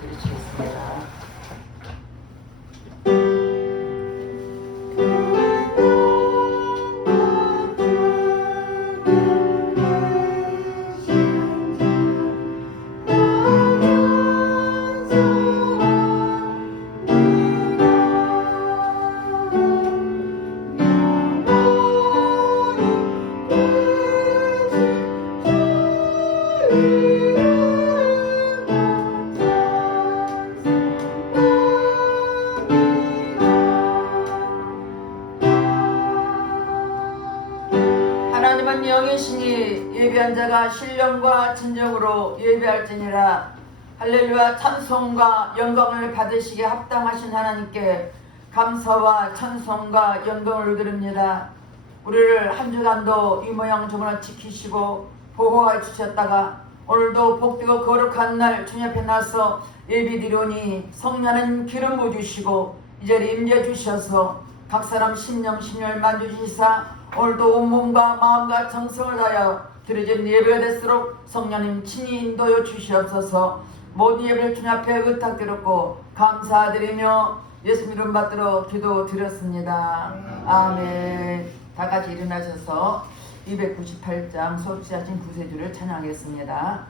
드리시겠습니다. 하나님은 영이시니 예배한 자가 신령과 진정으로 예배할지니라. 할렐루야. 찬송과 영광을 받으시기에 합당하신 하나님께 감사와 찬송과 영광을 드립니다. 우리를 한 주간도 이 모양 저모양 지키시고 보호해 주셨다가 오늘도 복되고 거룩한 날 주님 앞에 나서 예배드리오니 성령은 기름 부어주시고 이 자리에 임재 주셔서 각 사람 심령 심령을 만져주시사 오늘도 온몸과 마음과 정성을 다하여 드려진 예배가 될수록 성령님 친히 인도해 주시옵소서. 모든 예배를 주님 앞에 의탁드렸고 감사드리며 예수님 이름 받들어 기도드렸습니다. 아멘. 다같이 일어나셔서 298장 수업시하신 구세주를 찬양하겠습니다.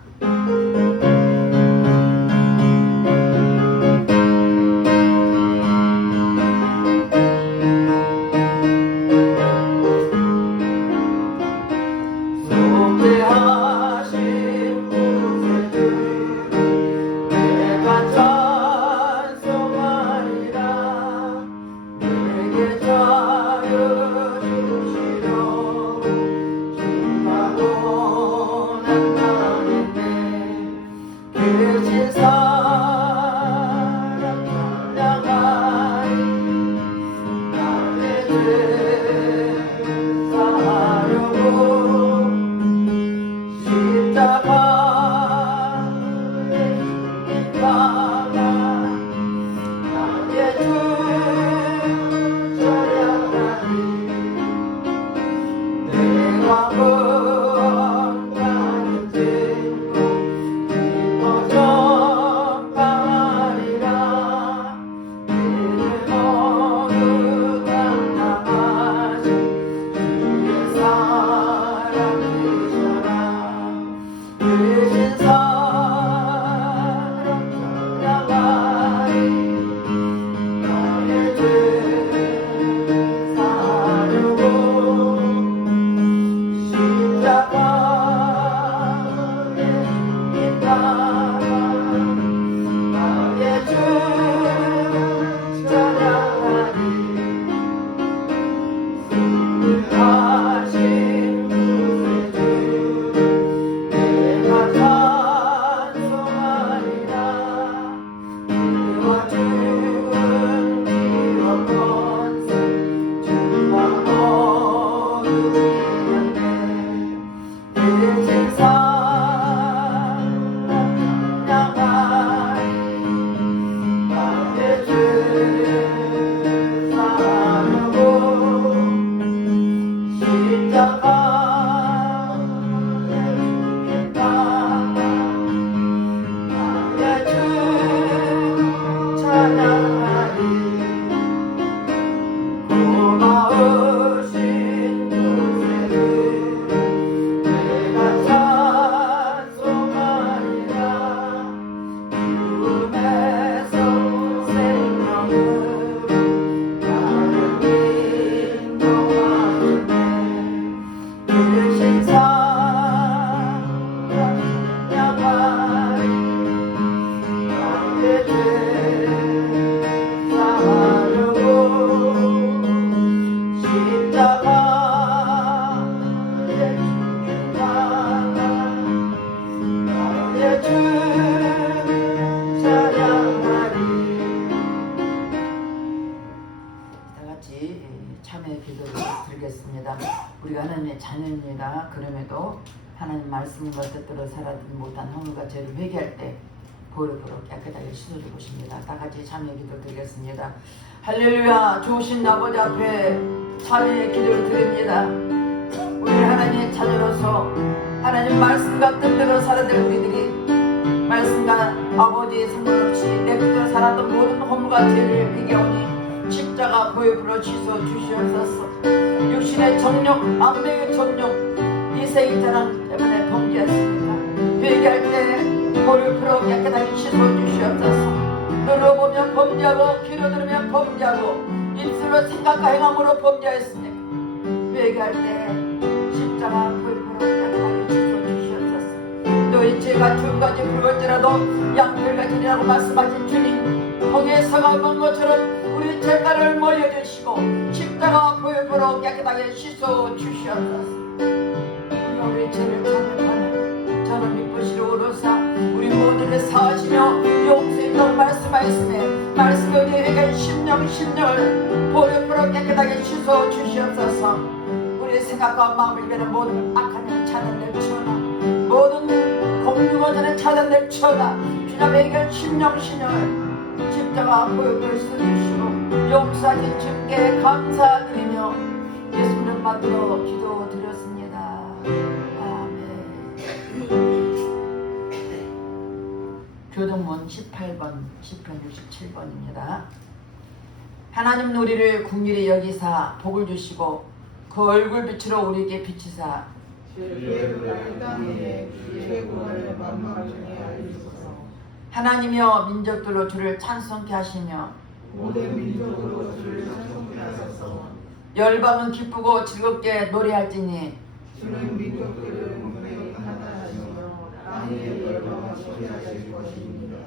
우리가 하나님의 자녀입니다. 그럼에도 하나님 말씀과 뜻대로 살아지 못한 허물과 죄를 회개할 때 보혈로 깨끗하게 씻어주고 싶습니다. 다같이 참여 기도 드리겠습니다. 할렐루야. 좋으신 아버지 앞에 참여의 기도를 드립니다. 우리 하나님의 자녀로서 하나님 말씀과 뜻대로 살아야 될 우리들이 말씀과 아버지의 상관없이 내 곁에 살았던 모든 허물과 죄를 비겨오니 십자가 보혈로 씻어 주시옵소서. 육신의 정욕, 안매의 정욕, 이생의 자랑 때문에 범죄했습니다. 회개할 때 보혈로 깨끗하게 씻어 주시옵소서. 들어보면 범죄하고 귀로 들으면 범죄하고 입술로 생각과 행함으로 범죄했으니 회개할 때 십자가 보혈로 깨끗하게 씻어 주시옵소서. 너희 죄가 두 가지 붉을지라도 양털같으리라고 말씀하신 주님, 거기에 서가 먹은 것처럼 우리 죄가를 멀리해주시고 십자가 보혈로 깨끗하게 씻어 주시옵소서. 우리 죄를 참여하며 저는 미쁘시로 오르사 우리 모두를 사하시며 용서인다고 말씀하였으니 말씀이 우리에게 심령을 보혈로 깨끗하게 씻어 주시옵소서. 우리의 생각과 마음을 베는 모든 악한 일 차단될지어다. 모든 공유원전을 차단될지어다. 주님에게 심령을 십자가 보혈을 써주시고 용서하신 주께 감사드리며 예수님 만들어 기도드렸습니다. 교동문 18번, 시편 67번입니다. 하나님 우리를 긍휼히 여기사 복을 주시고 그 얼굴 빛으로 우리에게 비치사 하나님이여 민족들로 주를 찬송케 하시며 모든 민족으로 주를 찬송케 하소서. 열방은 기쁘고 즐겁게 노래할지니 주는 민족들을 분명히 하나하시며 땅에 열방하시게 하실 것입니다.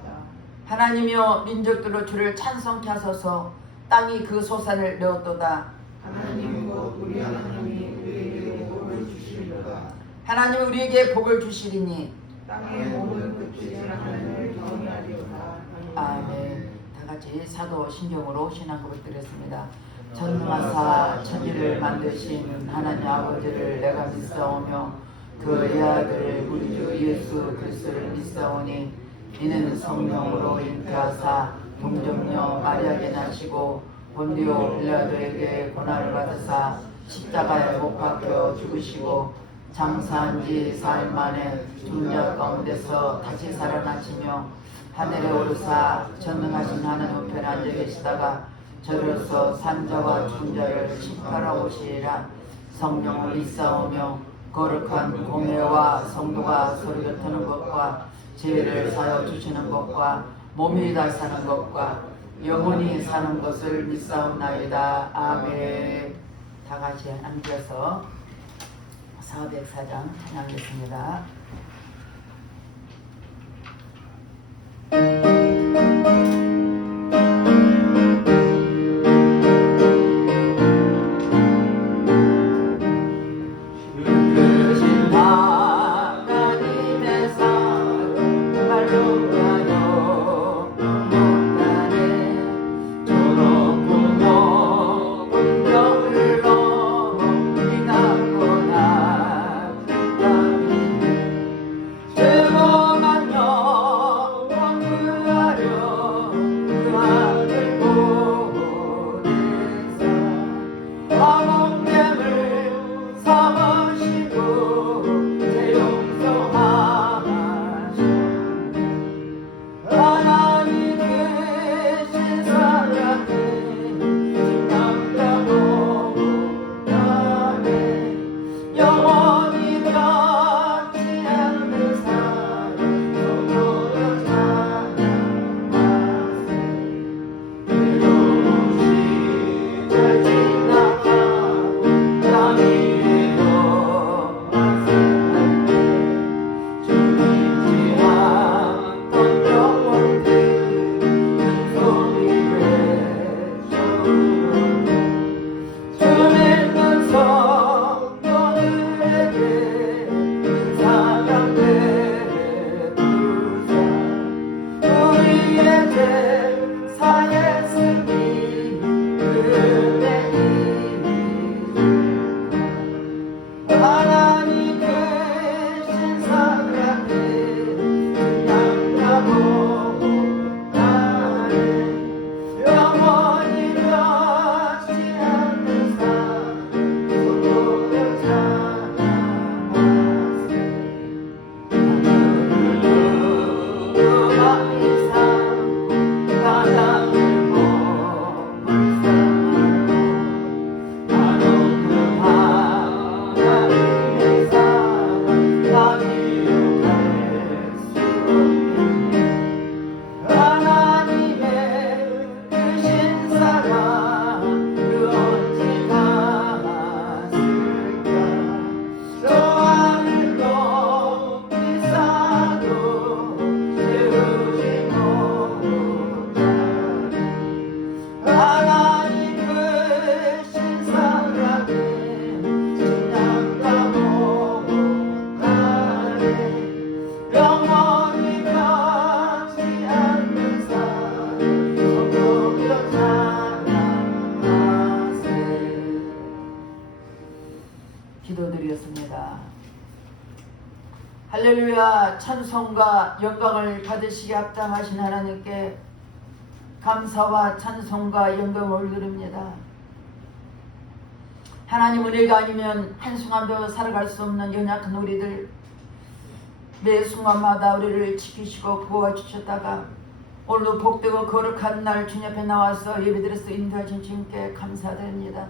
하나님이여 민족들로 주를 찬송케 하소서. 땅이 그 소산을 내었도다. 하나님 곧 우리 하나님이 우리에게 복을 주시리로다. 하나님 우리에게 복을 주시리니 땅의 모든 끝이 하나님을 경외하리로다. 아멘. 다같이 사도신경으로 신앙고백 드렸습니다. 전능하사 천지를 만드신 하나님 아버지를 내가 믿사오며 그의 아들 우리 주 예수 그리스도를 믿사오니 이는 성령으로 잉태하사 동정녀 마리아에게 나시고 본디오 빌라도에게 고난을 받으사 십자가에 못 박혀 죽으시고 장사한 지 4일 만에 죽은 자 가운데서 다시 살아나시며 하늘에 오르사 전능하신 하나님 우편에 앉아 계시다가 저로서 산자와 죽은 자를 심판하고 오시리라. 성령을 믿사오며 거룩한 공회와 성도가 서로 곁하는 것과 죄를 사여 주시는 것과 몸이 다시 사는 것과 영원히 사는 것을 믿사옵나이다. 아멘. 다같이 앉아서 404장 찬양하겠습니다. 할렐루야. 찬송과 영광을 받으시게 합당하신 하나님께 감사와 찬송과 영광을 드립니다. 하나님 은혜가 아니면 한순간도 살아갈 수 없는 연약한 우리들, 매 순간마다 우리를 지키시고 보호해주셨다가 오늘도 복되고 거룩한 날 주님 앞에 나와서 예배드려서 인도하신 주님께 감사드립니다.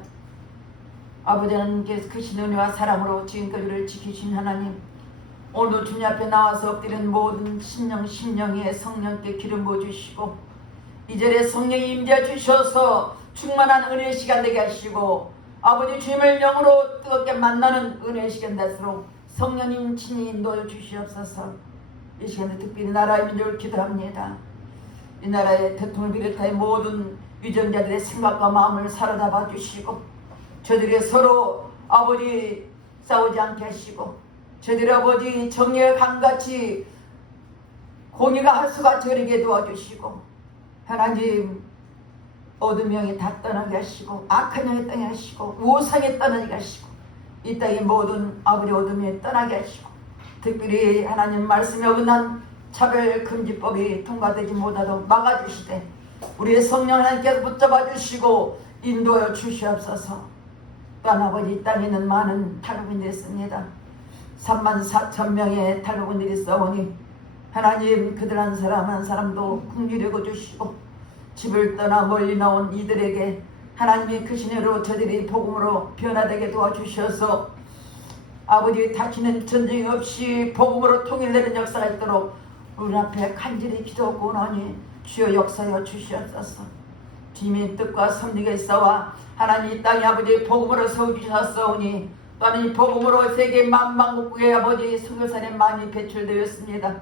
아버지 하나님께서 크신 은혜와 사랑으로 지금까지 우리를 지키신 하나님, 오늘도 주님 앞에 나와서 엎드리는 모든 심령에 성령께 기름 부어주시고 이 자리에 성령이 임재해 주셔서 충만한 은혜의 시간 되게 하시고 아버지 주님을 영으로 뜨겁게 만나는 은혜의 시간 되도록 성령님 친히 인도해 주시옵소서. 이 시간에 특별히 나라의 민족을 기도합니다. 이 나라의 대통령을 비롯해 모든 위정자들의 생각과 마음을 사로잡아 주시고 저들이 서로 아버지 싸우지 않게 하시고 저들이 아버지 정의와 강같이 공의가 하수같이 흐르게 도와주시고 하나님 어둠 영이 다 떠나게 하시고 악한 영이 떠나게 하시고 우상이 떠나게 하시고 이 땅의 모든 아버지 어둠이 떠나게 하시고 특별히 하나님 말씀에 어긋난 차별금지법이 통과되지 못하도록 막아주시되 우리의 성령 하나님께서 붙잡아 주시고 인도하여 주시옵소서. 또한 아버지 이 땅에 있는 많은 탈북민들이 있습니다. 34,000명의 탈북민들이 있사오니 하나님 그들 한 사람 한 사람도 긍휼히 주시고 집을 떠나 멀리 나온 이들에게 하나님의 크신 은혜로 저들이 복음으로 변화되게 도와주셔서 아버지 다치는 전쟁이 없이 복음으로 통일되는 역사가 있도록 우리 앞에 간절히 기도하고 나니 주여 역사여 주시옵소서. 주님의 뜻과 섭리가 있어와 하나님 이 땅에 아버지 복음으로 세워주셨사오니 또한 이 복음으로 세계 만방국국에 아버지 선교사님 많이 배출되었습니다.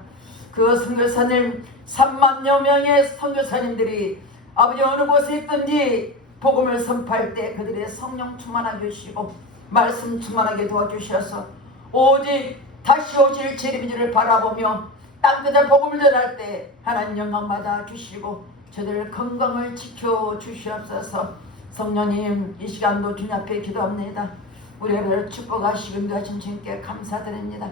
그 선교사님 3만여 명의 선교사님들이 아버지 어느 곳에 있든지 복음을 선포할 때 그들의 성령 충만하게 주시고 말씀 충만하게 도와주셔서 오직 다시 오실 주님을 바라보며 땅끝에 복음을 전할 때 하나님 영광 받아 주시고 저들 건강을 지켜 주시옵소서. 성령님 이 시간도 주님 앞에 기도합니다. 우리를 축복하시고 인도하신 주님께 감사드립니다.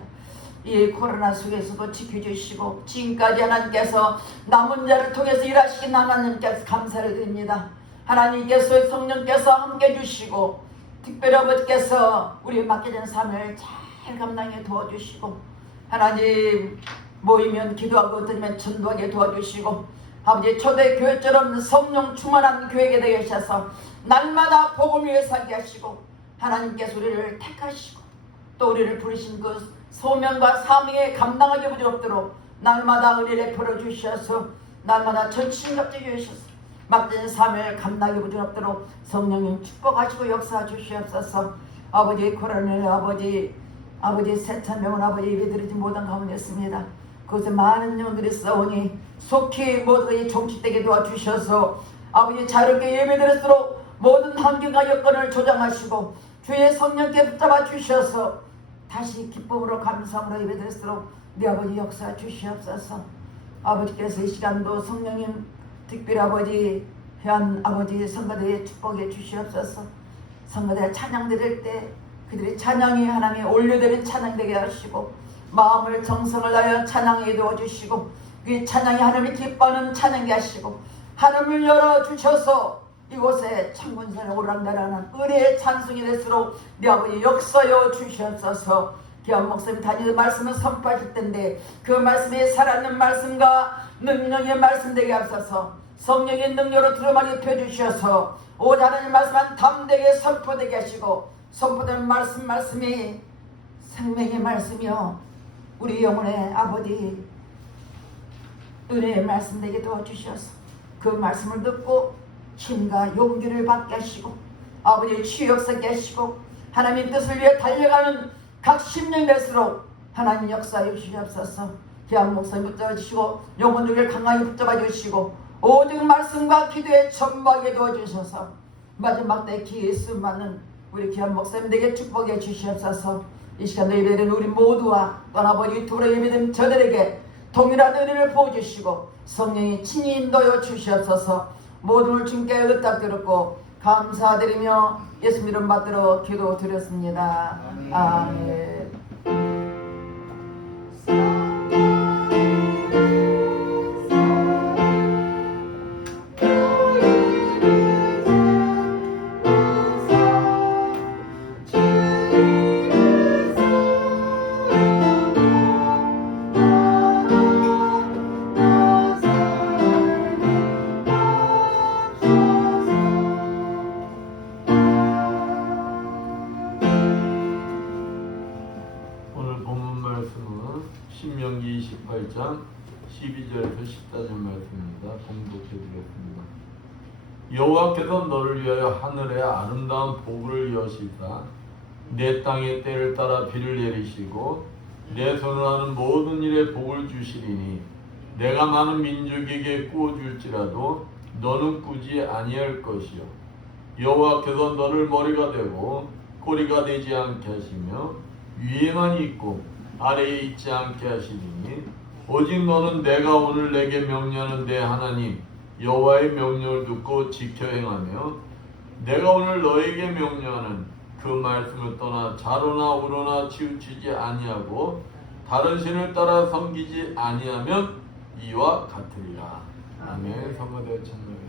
이 코로나 속에서도 지켜주시고 지금까지 하나님께서 남은 자를 통해서 일하시긴 하나님께서 감사를 드립니다. 하나님께서 성령께서 함께 해주시고 특별히 아버지께서 우리 맡겨진 삶을 잘 감당해 도와주시고 하나님 모이면 기도하고 드리면 전도하게 도와주시고 아버지 초대교회처럼 성령 충만한 교회가 되게 하셔서 날마다 복음을 위해 살게 하시고 하나님께서 우리를 택하시고 또 우리를 부르신 그 소명과 사명에 감당하기 부족도록 날마다 은혜를 베풀어 주셔서 날마다 전신갑주해 주셔서 맡긴 삶을 감당하기 부족도록 성령님 축복하시고 역사 주시옵소서. 아버지 코로나를 아버지 세찬명은 아버지 예배드리지 못한 가운데 있습니다. 그것에 많은 영들이 싸우니 속히 모두가 종치되게 도와주셔서 아버지 자유롭게 예배드릴수록 모든 환경과 여건을 조장하시고 주의 성령께 붙잡아 주셔서 다시 기쁨으로 감사함으로 예배드릴수록 네 아버지 역사 주시옵소서. 아버지께서 이 시간도 성령님 특별히 아버지 현 아버지 성가대에 축복해 주시옵소서. 성가대 찬양 드릴 때 그들의 찬양이 하나님의 올려드린 찬양 되게 하시고 마음을 정성을 다하여 찬양에 도와주시고 그 찬양이 하나님이 기뻐하는 찬양게 하시고 하늘을 열어주셔서 이곳에 창문산에 오랑다라는 은혜의 찬송이 될수록 네 아버지 역사여 주시옵소서. 귀한 목사님 다니는 말씀을 선포하실 텐데 그 말씀이 살아있는 말씀과 능력의 말씀 되게 하소서. 성령의 능력으로 두루마리 펴주셔서 오직 하나님 말씀만 담대게 선포되게 하시고 선포된 말씀이 생명의 말씀이요 우리 영혼의 아버지 은혜의 말씀 되게 도와주셔서 그 말씀을 듣고 힘과 용기를 받게 하시고 아버지의 치유 역사게 하시고 하나님 뜻을 위해 달려가는 각 심령 될수록 하나님 역사해 주시옵소서. 귀한 목사님 붙잡아 주시고 영혼들을 강하게 붙잡아 주시고 오직 말씀과 기도에 전부하게 도와주셔서 마지막 때 기회에 쓰임받는 우리 귀한 목사님들에게 축복해 주시옵소서. 이 시간도 예배드리는 우리 모두와 또 아버지 유튜브로 예배드리는 저들에게 동일한 은혜를 부어주시고 성령이 친히 인도하여 주시옵소서. 모든 걸 주님께 의탁드렸고 감사드리며 예수 이름 받들어 기도드렸습니다. 아멘. 말씀은 신명기 28장 12절에서 14절 말씀입니다. 봉독해 드리겠습니다. 여호와께서 너를 위하여 하늘의 아름다운 복을 여시사 내 땅의 때를 따라 비를 내리시고 내 손을 하는 모든 일에 복을 주시리니 내가 많은 민족에게 꾸어줄지라도 너는 꾸지 아니할 것이요 여호와께서 너를 머리가 되고 꼬리가 되지 않게 하시며 위에만 있고 아래에 있지 않게 하시리니 오직 너는 내가 오늘 내게 명령하는 내 하나님 여호와의 명령을 듣고 지켜 행하며 내가 오늘 너에게 명령하는 그 말씀을 떠나 좌로나 우로나 치우치지 아니하고 다른 신을 따라 섬기지 아니하면 이와 같으리라. 아멘. 성가대 찬양하겠습니다.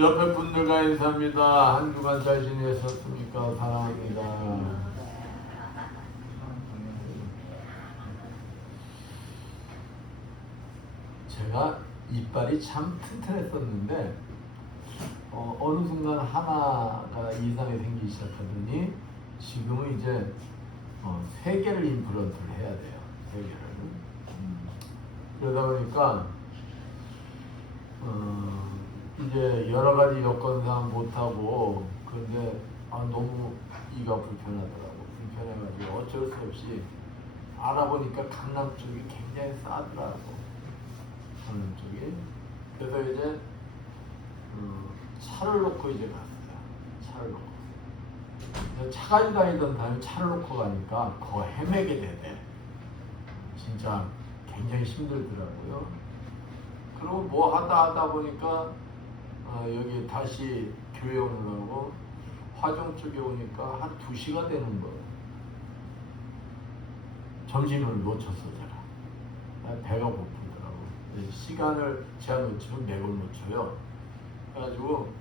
옆에 분들과 인사합니다. 한 주간 잘 지내셨습니까? 사랑합니다. 제가 이빨이 참 튼튼했었는데 어느 순간 하나가 이상이 생기기 시작하더니 지금은 이제 3개를 임플란트를 해야 돼요. 3개를. 그러다 보니까 이제 여러 가지 여건상 못하고 그런데 너무 이가 불편하더라고. 불편해가지고 어쩔 수 없이 알아보니까 강남 쪽이 굉장히 싸더라고. 강남 쪽이. 그래서 이제 차를 놓고 이제 갔어요. 차를 놓고. 차 가지고 다니던 다음에 차를 놓고 가니까 거 헤매게 되네. 진짜 굉장히 힘들더라고요. 그리고 뭐 하다 보니까 여기 다시 교회 오느라고 화정 쪽에 오니까 한 2시가 되는 거예요. 점심을 놓쳤어 제가. 배가 고프더라고. 시간을 제가 놓치면 맥을 못 쳐요. 그래가지고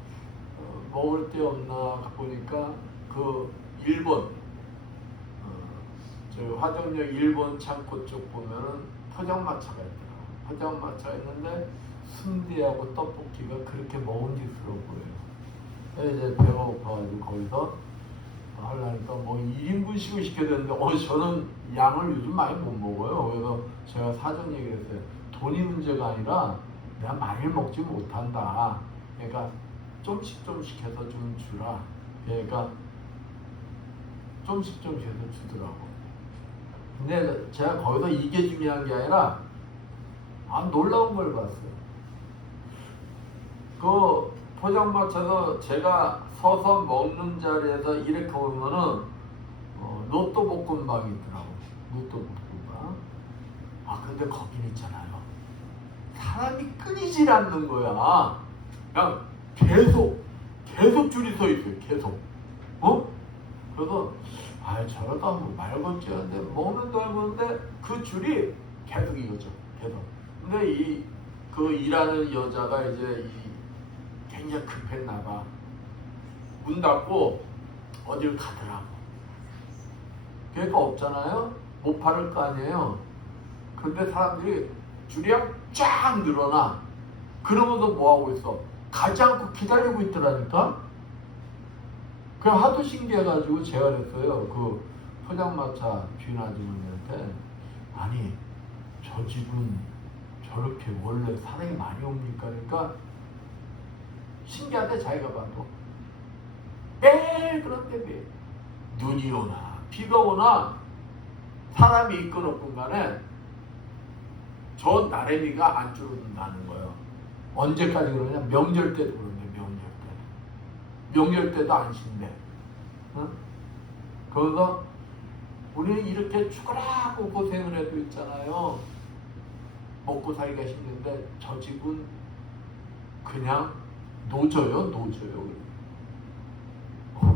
먹을 데 없나 보니까 그 일본 저 화정역 일본 창고 쪽 보면은 포장마차가 있더라고요. 포장마차가 있는데 순대하고 떡볶이가 그렇게 먹음직스러워요. 이제 배가 고파가지고 거기서 하려니까 뭐 1인분씩을 시켜야 되는데 저는 양을 요즘 많이 못 먹어요. 그래서 제가 사전 얘기를 했어요. 돈이 문제가 아니라 내가 많이 먹지 못한다. 그러니까 좀씩 해서 좀 주라. 그러니까 좀씩 해서 주더라고. 근데 제가 거기서 이게 중요한 게 아니라 놀라운 걸 봤어요. 그 포장마차에서 제가 서서 먹는 자리에서 이렇게 보면은 로또 볶음밥이 있더라고. 로또 볶음밥. 근데 거긴 있잖아요. 사람이 끊이질 않는 거야. 그냥 계속 줄이 서 있어요. 계속. 그래서 저러다 뭐 말 건지 않는데 먹는 거 해보는데 그 줄이 계속 이거죠. 계속. 근데 그 일하는 여자가 이제 굉장히 급했나 봐. 문 닫고 어딜 가더라고. 그러니까 없잖아요. 못 팔을 거 아니에요. 근데 사람들이 줄이 쫙 늘어나. 그러면서 뭐 하고 있어? 가지 않고 기다리고 있더라니까. 그 하도 신기해가지고 제가 그랬어요. 그 포장마차 주인 아주머니한테 아니 저 집은 저렇게 원래 사람이 많이 옵니까? 그러니까 신기하대. 자기가 봐도 매일 그런데 왜 눈이 오나 비가 오나 사람이 있건 없건 간에 저 나래미가 안 줄어든다는 거예요. 언제까지 그러냐? 명절 때도 그런데 명절 때도 안 쉰대. 그래서 우리는 이렇게 죽으라고 고생을 해도 있잖아요. 먹고 살기가 힘든데 저 집은 그냥 노져요.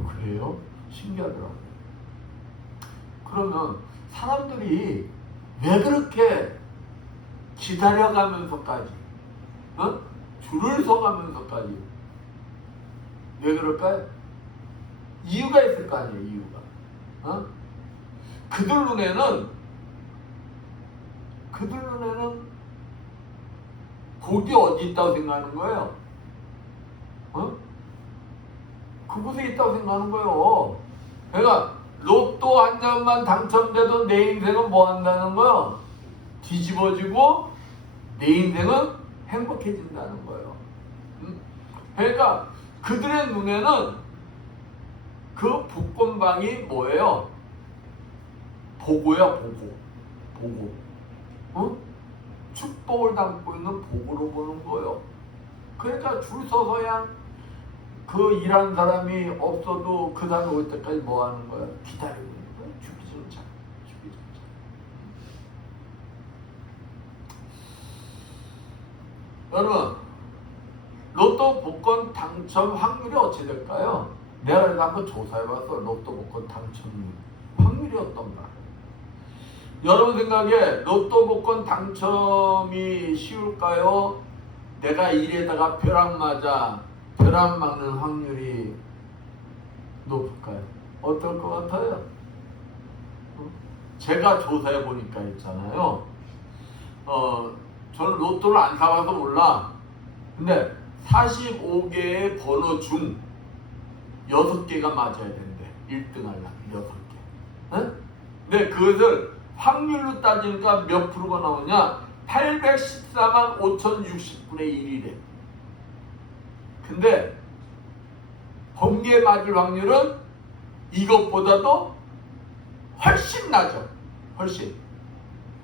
그래요? 신기하더라고요. 그러면 사람들이 왜 그렇게 기다려가면서까지 줄을 서가면서까지 왜 그럴까요? 이유가 있을 거 아니에요. 이유가. 그들 눈에는 거기 어디 있다고 생각하는 거예요? 그곳에 있다고 생각하는 거예요. 그러니까 로또 한 장만 당첨돼도 내 인생은 뭐 한다는 거예요? 뒤집어지고 내 인생은 행복해진다는 거예요. 그러니까 그들의 눈에는 그 복권방이 뭐예요? 보고야, 보고. 축복을 담고 있는 복으로 보는 거예요. 그러니까 줄 서서야 그 일하는 사람이 없어도 그 사람이 올 때까지 뭐 하는 거야? 기다리고 있는 거야. 죽기 전차. 여러분, 로또 복권 당첨 확률이 어찌 될까요? 내가 그래서 한번 조사해봤어. 로또 복권 당첨 확률이 어떤가? 여러분 생각에 로또 복권 당첨이 쉬울까요? 내가 일에다가 벼락 막는 확률이 높을까요? 어떨 것 같아요? 제가 조사해 보니까 있잖아요. 저는 로또를 안 사봐서 몰라. 근데 45개의 번호 중 6개가 맞아야 된대. 1등 하려면 6개. 응? 근데 그것을 확률로 따지니까 몇 프로가 나오냐? 814만 5,060분의 1이래. 근데 번개 맞을 확률은 이것보다도 훨씬 낮아. 훨씬.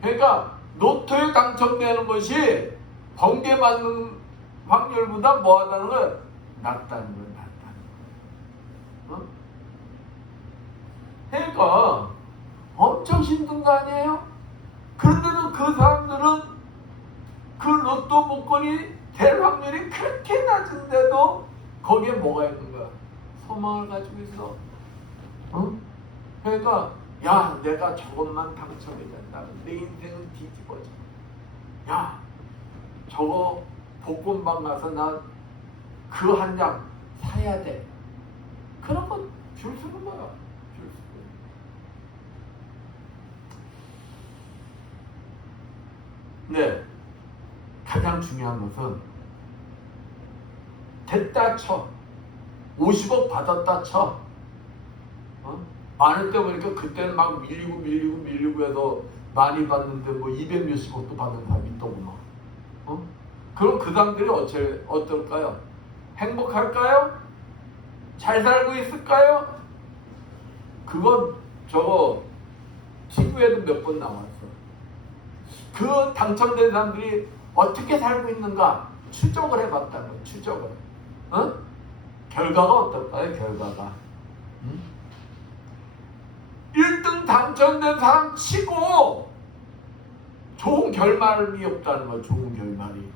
그러니까 로또에 당첨되는 것이 번개 맞는 확률보다 뭐하다는 거야? 낮다는 거야. 그러니까 엄청 힘든 거 아니에요? 그런데도 그 사람들은 그 로또 복권이 될 확률이 그렇게 낮은데도 거기에 뭐가 있는 거야? 소망을 가지고 있어. 그러니까 야, 내가 저것만 당첨이 된다면 내 인생은 뒤집어져. 야, 저거 복권방 가서 나 그 한 장 사야 돼. 그런 거 줄 서는 거야. 줄 서는. 네. 가장 중요한 것은 됐다 쳐. 50억 받았다 쳐. 많을 때 보니까 그때는 막 밀리고 해서 많이 받는데 뭐 200 몇십억도 받는 사람이 있더구만. 그럼 그 사람들이 어떨까요? 행복할까요? 잘 살고 있을까요? 그건 저거 TV에도 몇 번 나왔어. 그 당첨된 사람들이 어떻게 살고 있는가 추적을 해봤다는 거예요. 추적을. 결과가 어떨까요? 결과가. 1등 당첨된 사람 치고 좋은 결말이 없다는 거예요. 좋은 결말이.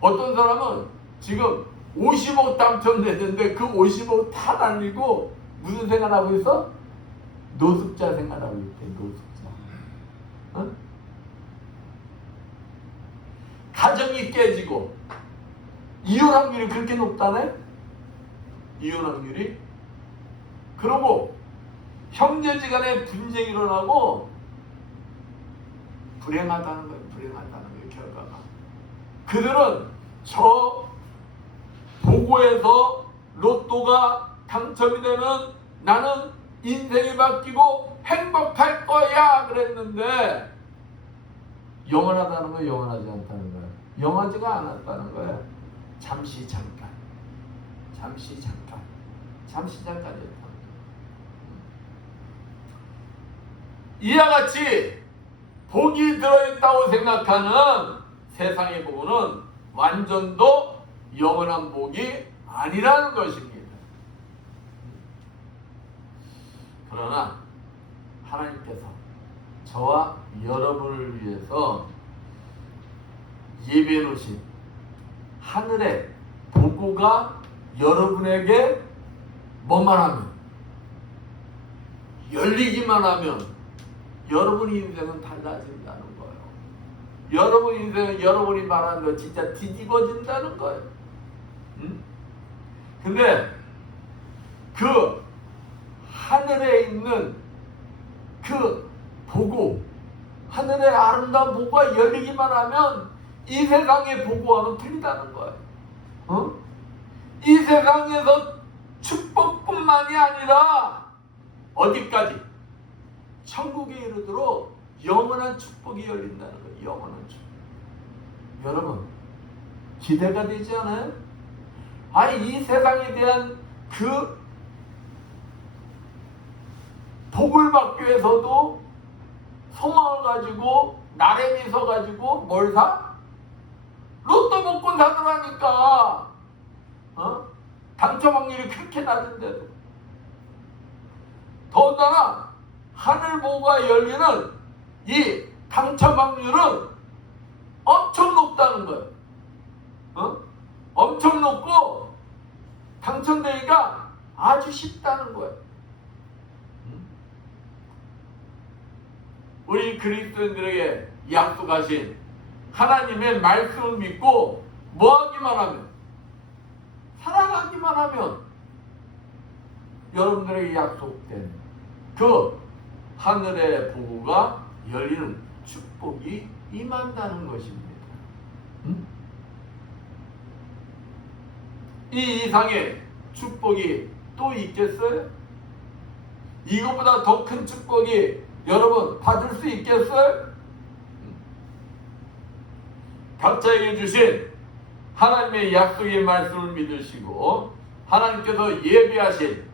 어떤 사람은 지금 50억 당첨됐는데 그 50억 다 날리고 무슨 생활하고 있어? 노숙자 생활하고 있대. 노숙자. 가정이 깨지고 이혼 확률이 그렇게 높다네? 이혼 확률이? 그러고 형제지간에 분쟁이 일어나고 불행하다는 거예요. 불행하다는 거예요. 결과가. 그들은 저 보고에서 로또가 당첨이 되면 나는 인생이 바뀌고 행복할 거야 그랬는데 영원하다는 거예요. 영원하지 않다는 거예요. 영원하지가 않았다는 거예요. 잠시 잠깐 잠깐이었다. 이와 같이 복이 들어있다고 생각하는 세상의 복은 완전도 영원한 복이 아니라는 것입니다. 그러나 하나님께서 저와 여러분을 위해서 예비해 놓으신 하늘의 보고가 여러분에게 뭐만 하면 열리기만 하면 여러분 인생은 달라진다는 거예요. 여러분 인생은 여러분이 말하는 거 진짜 뒤집어진다는 거예요. 근데 그 하늘에 있는 그 보고, 하늘의 아름다운 보고가 열리기만 하면 이 세상의 보고와는 틀리다는 거예요. 이 세상에서 축복뿐만이 아니라 어디까지? 천국에 이르도록 영원한 축복이 열린다는 거예요. 영원한 축복. 여러분 기대가 되지 않아요? 아니 이 세상에 대한 그 복을 받기 위해서도 소망을 가지고 나래미 서 가지고 뭘 사? 로또 복권 사더라니까. 당첨 확률이 그렇게 낮은데도. 더군다나 하늘 보고가 열리는 이 당첨 확률은 엄청 높다는 거예요. 엄청 높고 당첨되기가 아주 쉽다는 거예요. 우리 그리스도인들에게 약속하신 하나님의 말씀을 믿고 뭐하기만 하면, 살아가기만 하면 여러분들에게 약속된 그 하늘의 보고가 열리는 축복이 임한다는 것입니다. 이 이상의 축복이 또 있겠어요? 이것보다 더 큰 축복이 여러분 받을 수 있겠어요? 각자에게 주신 하나님의 약속의 말씀을 믿으시고 하나님께서 예비하신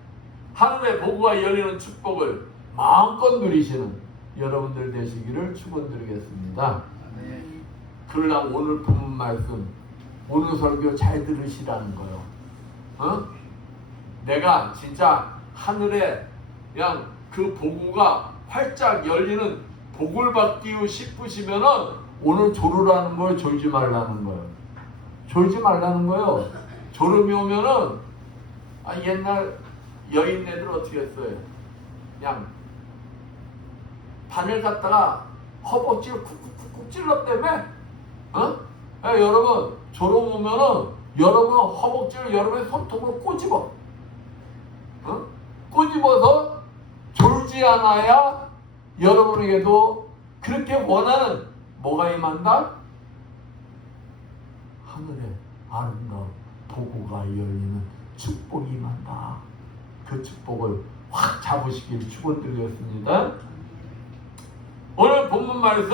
하늘의 보고가 열리는 축복을 마음껏 누리시는 여러분들 되시기를 축원드리겠습니다. 그러나 오늘 본문 말씀, 오늘 설교 잘 들으시라는 거예요. 내가 진짜 하늘에 그냥 그 보고가 활짝 열리는 복을 받기 싶으시면은 오늘 졸으라는 거예요. 졸지 말라는 거예요. 졸지 말라는 거예요. 졸음이 오면은 옛날 여인네들 어떻게 했어요? 그냥 바늘 갖다가 허벅지를 쿡쿡쿡 찔렀다며? 여러분 졸음 오면은 여러분 허벅지를 여러분의 손톱으로 꼬집어. 꼬집어서 졸지 않아야 여러분에게도 그렇게 원하는 뭐가 임한다? 하늘에 아름다운 보고가 열리는 축복이 임한다. 그 축복을 확 잡으시길 축원드리겠습니다. 오늘 본문 말씀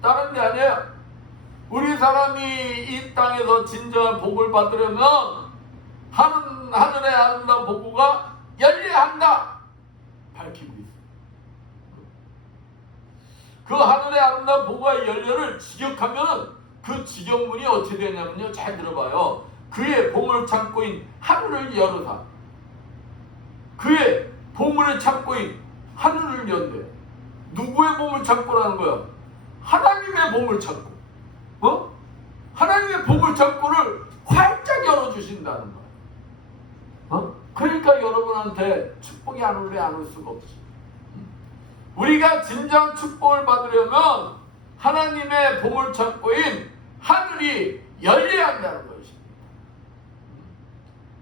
다른 게 아니에요. 우리 사람이 이 땅에서 진정한 복을 받으려면 하늘의 아름다운 보고가 열려야 한다. 밝히고 있어요. 그 하늘의 아름다운 보고가 열려를 직역하면 그 직역문이 어떻게 되냐면요. 잘 들어봐요. 그의 보물 창고인 하늘을 열으사. 그의 보물의 창고인 하늘을 연대. 누구의 보물 창고라는 거야? 하나님의 보물 창고. 하나님의 보물 창고를 활짝 열어주신다는 거야. 그러니까 여러분한테 축복이 안 올 수가 없지. 우리가 진정 축복을 받으려면 하나님의 보물 창고인 하늘이 열려야 한다는 것입니다.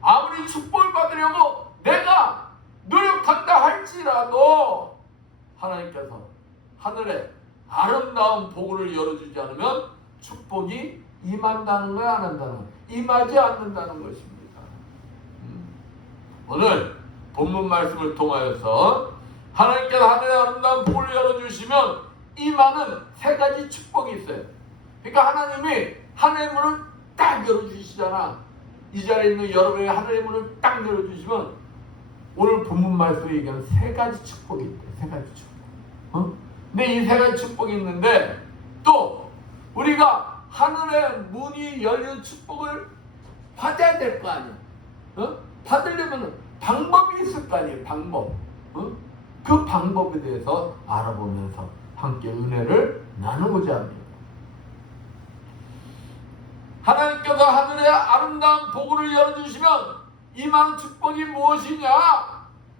아무리 축복을 받으려고 내가 노력한다 할지라도 하나님께서 하늘에 아름다운 보고를 열어주지 않으면 축복이 임한다는 거야, 안 한다는 거야? 임하지 않는다는 것입니다. 오늘 본문 말씀을 통하여서 하나님께서 하늘의 아름다운 복을 열어주시면 임하는 세 가지 축복이 있어요. 그러니까 하나님이 하늘의 문을 딱 열어주시잖아. 이 자리에 있는 여러분에게 하늘의 문을 딱 열어주시면 오늘 본문 말씀에 얘기하는 세 가지 축복이 있대. 세 가지 축복. 근데 이 세 가지 축복이 있는데 또 우리가 하늘의 문이 열린 축복을 받아야 될 거 아니야. 받으려면 방법이 있을 거 아니에요. 방법. 그 방법에 대해서 알아보면서 함께 은혜를 나누고자 합니다. 하나님께서 하늘의 아름다운 보고를 열어주시면 임한 축복이 무엇이냐?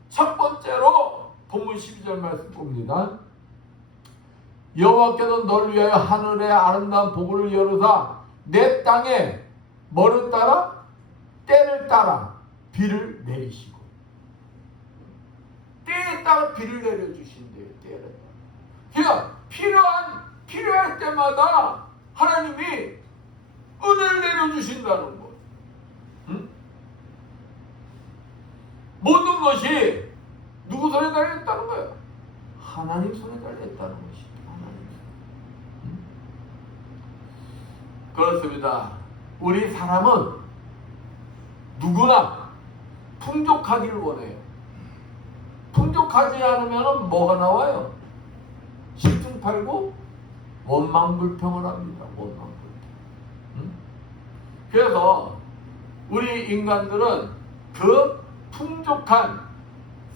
첫 번째로 본문 12절 말씀 봅니다. 여호와께서 너를 위하여 하늘의 아름다운 보고를 열으사 내 땅에 뭐를 따라? 때를 따라 비를 내리시고. 때에 따라 비를 내려주신대요. 때를 따라. 그러니까 필요할 때마다 하나님이 은혜를 내려주신다는 거. 모든 것이 누구 손에 달려있다는 거예요? 하나님 손에 달려있다는 것이. 하나님 손. 그렇습니다. 우리 사람은 누구나 풍족하기를 원해요. 풍족하지 않으면 뭐가 나와요? 시중팔고 원망불평을 합니다. 원망불평. 그래서 우리 인간들은 그 풍족한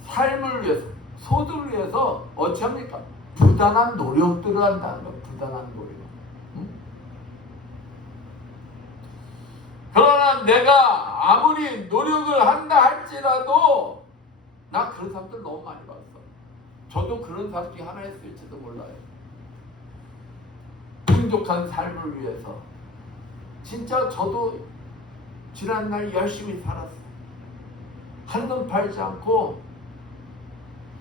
삶을 위해서, 소득을 위해서 어찌합니까? 부단한 노력들을 한다는 거예요. 부단한 노력. 그러나 내가 아무리 노력을 한다 할지라도 나 그런 사람들 너무 많이 봤어. 저도 그런 사람 중에 하나였을지도 몰라요. 풍족한 삶을 위해서 진짜 저도 지난날 열심히 살았어요. 한눈 팔지 않고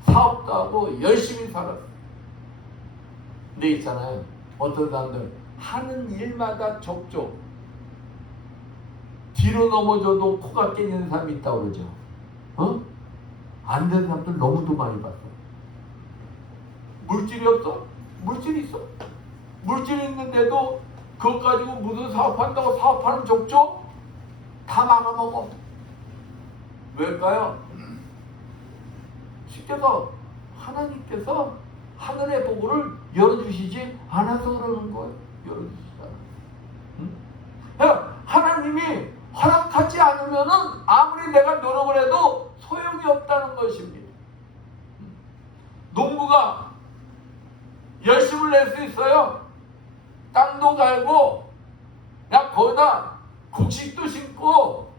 사업도 하고 열심히 살았어요. 근데 있잖아요. 어떤 사람들 하는 일마다 적죠. 뒤로 넘어져도 코가 깨지는 사람이 있다고 그러죠. 안 되는 사람들 너무도 많이 봤어. 물질이 없어? 물질이 있어. 물질이 있는데도 그것 가지고 무슨 사업한다고 사업하는 적죠? 다 망아먹어. 왜일까요? 쉽게서 하나님께서 하늘의 보고를 열어주시지 않아서 그러는 거예요. 열어주시잖아. 하나님이 허락하지 않으면은 아무리 내가 노력을 해도 소용이 없다는 것입니다. 농부가 열심을 낼 수 있어요. 땅도 갈고, 야 거기다 곡식도 심고,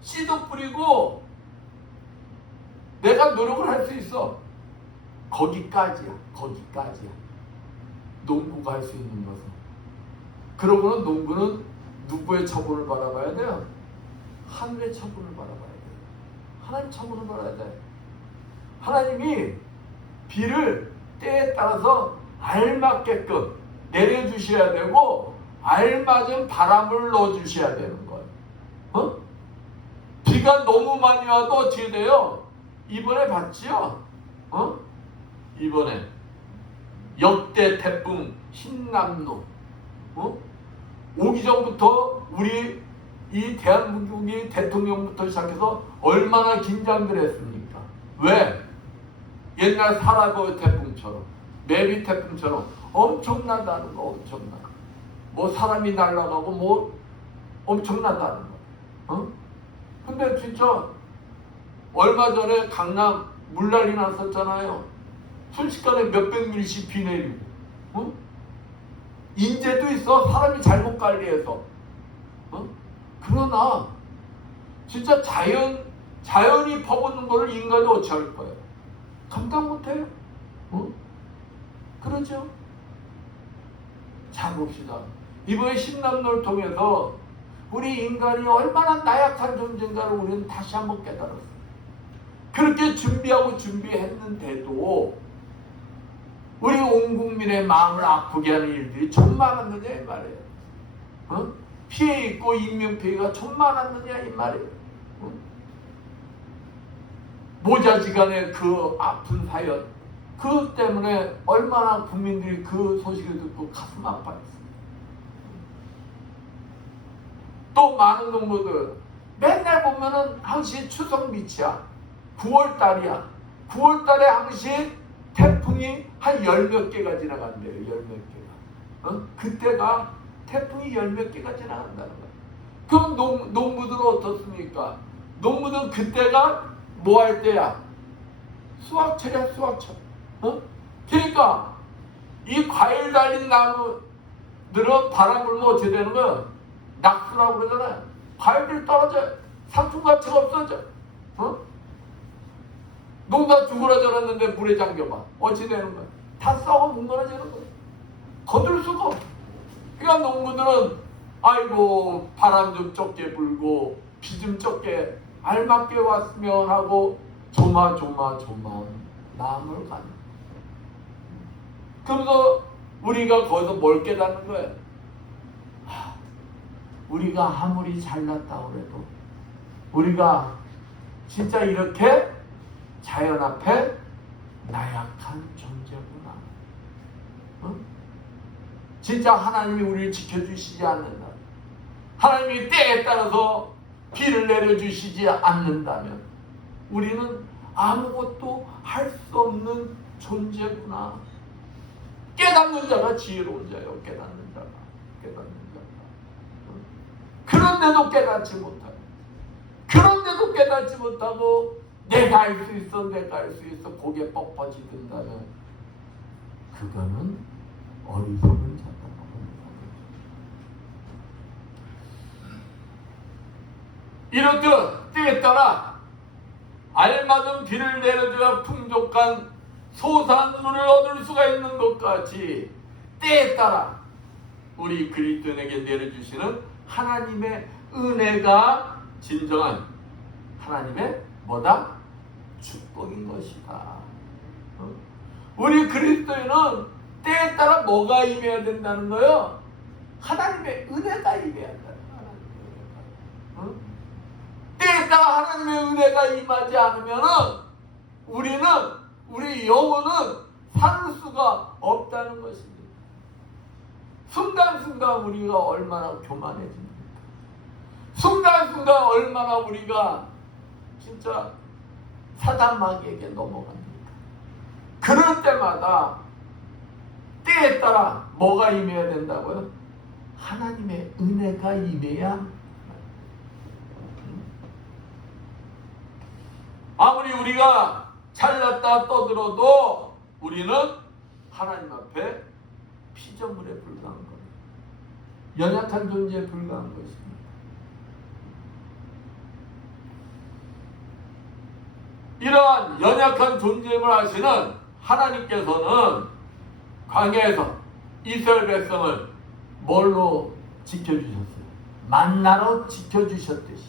씨도 뿌리고, 내가 노력을 할 수 있어. 거기까지야. 거기까지야. 농부가 할 수 있는 것은. 그러고는 농부는 누구의 처분을 바라봐야 돼요? 하늘의 처분을 바라봐야 돼요. 하나님 처분을 바라야 돼. 하나님이 비를 때에 따라서 알맞게끔 내려주셔야 되고 알맞은 바람을 넣어주셔야 되는 거예요. 어? 비가 너무 많이 와도 어떻게 돼요? 이번에 봤지요? 어? 이번에 역대 태풍 흰남노 오기 전부터 우리 이 대한민국이 대통령부터 시작해서 얼마나 긴장들 했습니까? 왜? 옛날 사라보 태풍처럼 매비 태풍처럼 엄청나다는 거 엄청나. 뭐 사람이 날아가고 뭐 엄청나다는 거. 근데 진짜 얼마 전에 강남 물난리 났었잖아요. 순식간에 몇백 밀씩 비 내리고. 인재도 있어. 사람이 잘못 관리해서. 그러나 진짜 자연이 퍼붓는 거를 인간이 어찌할 거예요? 감당 못해요. 그러죠. 자 봅시다. 이번에 신남노를 통해서 우리 인간이 얼마나 나약한 존재인가를 우리는 다시 한번 깨달았어요. 그렇게 준비했는데도 우리 온 국민의 마음을 아프게 하는 일들이 좀 많았느냐 이 말이에요. 피해 있고 인명피해가 좀 많았느냐 이 말이에요. 모자지간의 그 아픈 사연, 그것 때문에 얼마나 국민들이 그 소식을 듣고 가슴 아파했어요. 또 많은 농부들 맨날 보면은 항시 추석 밑이야. 9월달이야. 9월달에 항시 태풍이 한 10몇 개가 지나간대요. 10몇 개가. 그때가 태풍이 10몇 개가 지나간다는 거야. 그럼 농부들은 어떻습니까? 농부들은 그때가 뭐 할 때야? 수확철이야, 수확철. 그러니까 이 과일 달린 나무들은 바람 불면 어떻게 되는 거야? 낙수라고 그러잖아요. 과일들이 떨어져요. 상품 가치가 없어져. 농사 죽으라 저랬는데 물에 잠겨봐. 어찌 되는 거야? 다 썩어 뭉그러지는 거야. 거둘 수가 없어. 그러니까 농부들은 아이고 바람 좀 적게 불고 비 좀 적게 알맞게 왔으면 하고 조마조마조마 마음을 가는. 그러면서 우리가 거기서 뭘 깨닫는 거예요? 우리가 아무리 잘났다 그래도 우리가 진짜 이렇게 자연 앞에 나약한 존재구나. 진짜 하나님이 우리를 지켜주시지 않는다. 하나님이 때에 따라서 비를 내려주시지 않는다면 우리는 아무것도 할 수 없는 존재구나. 깨닫는 자가 지혜로운 자요. 깨닫는 자가. 그런데도 깨닫지 못하고 그런데도 깨닫지 못하고 내가 알 수 있어 내가 알 수 있어 고개 뻣뻣이 든다면 그거는 어리석은 자다. 이렇듯 때에 따라 알맞은 비를 내려줘야 풍족한 소산물을 얻을 수가 있는 것 같이 때에 따라 우리 그리스도인에게 내려주시는 하나님의 은혜가 진정한 하나님의 뭐다? 축복인 것이다. 우리 그리스도인은 때에 따라 뭐가 임해야 된다는 거예요? 하나님의 은혜가 임해야 된다는 거예요. 때에 따라 하나님의 은혜가 임하지 않으면은 우리 영혼은 살 수가 없다는 것입니다. 순간순간 우리가 얼마나 교만해집니까? 순간순간 얼마나 우리가 진짜 사단마귀에게 넘어갑니까? 그럴 때마다 때에 따라 뭐가 임해야 된다고요? 하나님의 은혜가 임해야. 아무리 우리가 잘났다 떠들어도 우리는 하나님 앞에 피조물에 불과한 겁니다. 연약한 존재에 불과한 것입니다. 이러한 연약한 존재임을 아시는 하나님께서는 광야에서 이스라엘 백성을 뭘로 지켜주셨어요? 만나로 지켜주셨듯이,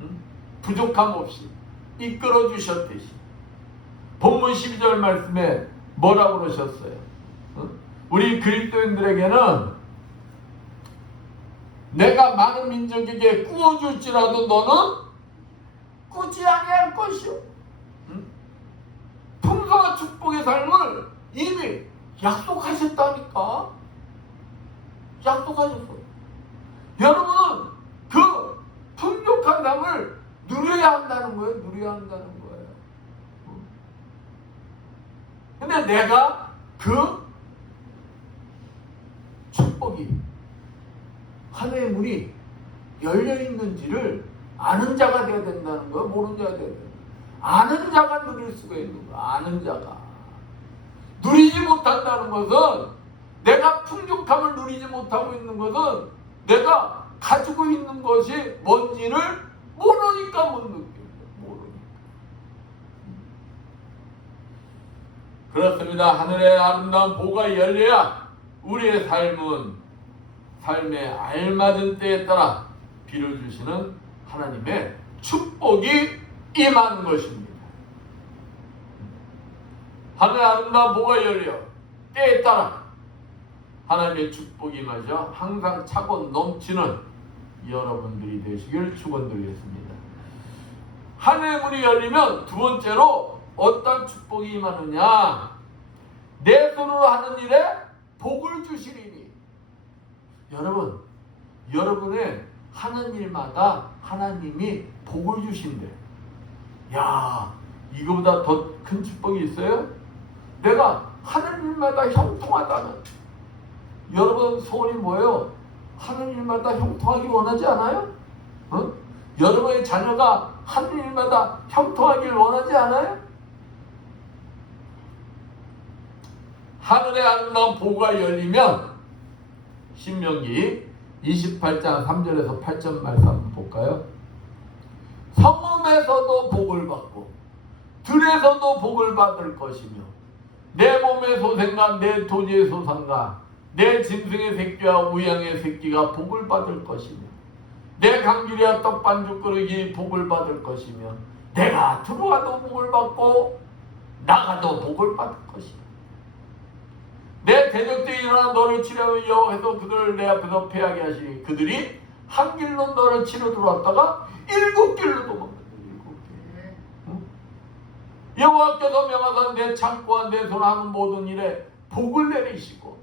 응? 부족함 없이 이끌어주셨듯이. 본문 12절 말씀에 뭐라고 그러셨어요? 응? 우리 그리스도인들에게는 내가 많은 민족에게 구워줄지라도 너는 꾸지 아니할 것이요. 응? 풍성한 축복의 삶을 이미 약속하셨다니까. 약속하셨어요. 여러분은 그 풍족한 삶을 누려야 한다는 거예요. 누려야 한다는 거예요. 근데 내가 그 축복이 하늘의 문이 열려 있는지를 아는 자가 되어야 된다는 거예요. 모르는 자가 되어야 된다. 아는 자가 누릴 수가 있는 거예요. 아는 자가. 누리지 못한다는 것은, 내가 풍족함을 누리지 못하고 있는 것은 내가 가지고 있는 것이 뭔지를 모르니까 못 느껴요. 모르니까. 그렇습니다. 하늘의 아름다운 보가 열려야 우리의 삶에 알맞은 때에 따라 비를 주시는 하나님의 축복이 임하는 것입니다. 하늘의 아름다운 보가 열려 때에 따라 하나님의 축복이 임하셔 항상 차고 넘치는 여러분들이 되시길 축원드리겠습니다. 하늘의 문이 열리면 두 번째로 어떤 축복이 임하느냐? 내 손으로 하는 일에 복을 주시리니. 여러분, 여러분의 하는 일마다 하나님이 복을 주신대. 야, 이거보다 더 큰 축복이 있어요? 내가 하는 일마다 형통하다는. 여러분 소원이 뭐예요? 하는 일마다 형통하기 원하지 않아요? 어? 여러분의 자녀가 하는 일마다 형통하길 원하지 않아요? 하늘의 아름다운 보가 열리면 신명기 28장 3절에서 8절 말씀 한번 볼까요? 성읍에서도 복을 받고 들에서도 복을 받을 것이며 내 몸의 소생과 내 토지의 소산과 내 짐승의 새끼와 우양의 새끼가 복을 받을 것이며 내 강줄이와 떡반죽 그릇이 복을 받을 것이며 내가 들어와도 복을 받고 나가도 복을 받을 것이며 내 대적들이 일어나 너를 치려면 여호와께서 그들을 내 앞에서 패하게 하시니 그들이 한 길로 너를 치러 들어왔다가 7길로 도망간다. 7길. 응? 여호와께서 명하사 내 창고와 내 손하는 모든 일에 복을 내리시고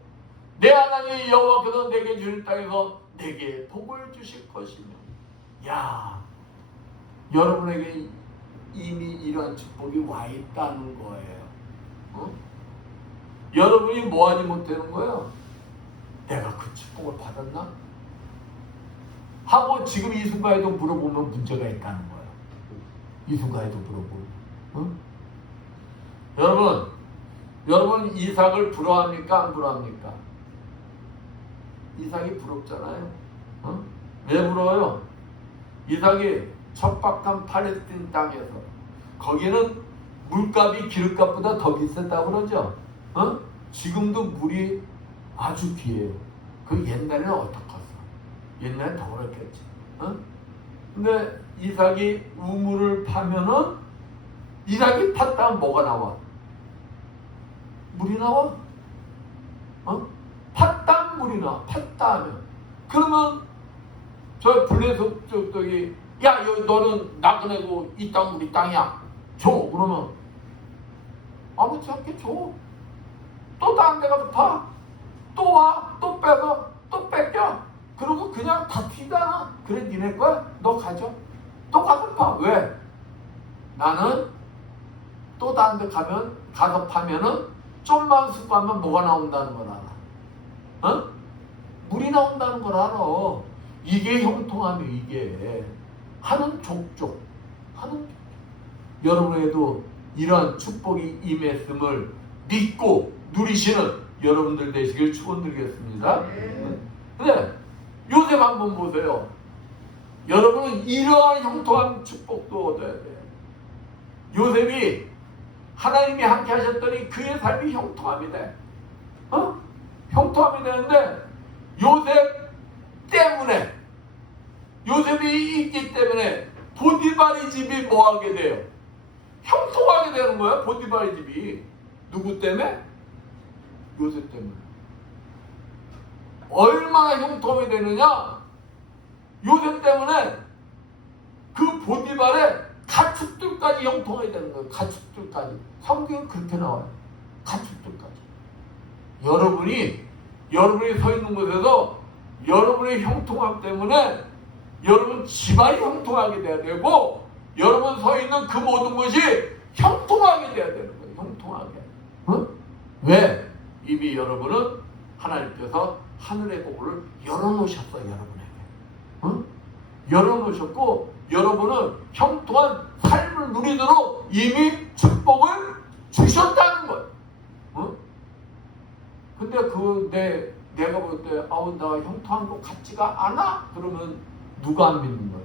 내 하나님 여호와께서 내게 주실 땅에서 내게 복을 주실 것이며. 야, 여러분에게 이미 이러한 축복이 와 있다는 거예요. 어? 여러분이 뭐하지 못하는 거예요? 내가 그 축복을 받았나? 하고 지금 이 순간에도 물어보면 문제가 있다는 거예요. 이 순간에도 물어보면. 어? 여러분 이삭을 부러워합니까? 안 부러워합니까? 이삭이 부럽잖아요. 어? 왜 부러워요? 이삭이 척박한 팔레스틴 땅에서 거기는 물값이 기름값보다 더 비쌌다고 그러죠. 어? 지금도 물이 아주 귀해요. 그 옛날에는 어떡했어? 옛날엔 더 그렇겠지. 어? 근데 이삭이 우물을 파면은 이삭이 팠다면 뭐가 나와? 물이 나와? 어? 팠다면 물이 나와. 팠다 하면. 그러면 저 블레속 저기 야 너는 나그네고 이 땅 우리 땅이야. 줘. 그러면 아무렇지 않게 줘. 또 다른 데 가서 파. 또 와. 또 빼서 또 뺏겨. 그러고 그냥 다 튀잖아. 그래 니네 거야? 너 가져. 또 가서 파. 왜? 나는 또 다른 데 가서 파면은 좀만 수고하면 뭐가 나온다는 걸 알아. 어? 물이 나온다는 걸 알아. 이게 형통함이 이게. 하는 족족. 여러분에게도 이러한 축복이 임했음을 믿고 누리시는 여러분들 되시길 축원드리겠습니다. 근데 요셉 한번 보세요. 여러분은 이러한 형통한 축복도 얻어야 돼요. 요셉이 하나님이 함께 하셨더니 그의 삶이 형통함이 돼. 형통함이 되는데 요셉 때문에, 요셉이 있기 때문에 보디발의 집이 뭐하게 돼요? 형통하게 되는 거야. 보디발의 집이. 누구 때문에? 요셉 때문에. 얼마나 형통이 되느냐? 요셉 때문에 그 보디발의 가축들까지 형통하게 되는 거예요. 가축들까지. 성경은 그렇게 나와요. 가축들까지. 여러분이 서 있는 곳에서 여러분의 형통함 때문에 여러분 집안이 형통하게 돼야 되고, 여러분 서 있는 그 모든 것이 형통하게 돼야 되는 거예요. 형통하게. 어? 왜? 이미 여러분은 하나님께서 하늘의 복을 열어놓으셨어요. 여러분에게. 어? 열어놓으셨고, 여러분은 형통한 삶을 누리도록 이미 축복을 주셨다는 거예요. 어? 근데 내가 볼 때 나 형통한 것 같지가 않아? 그러면 누가 안 믿는 거야?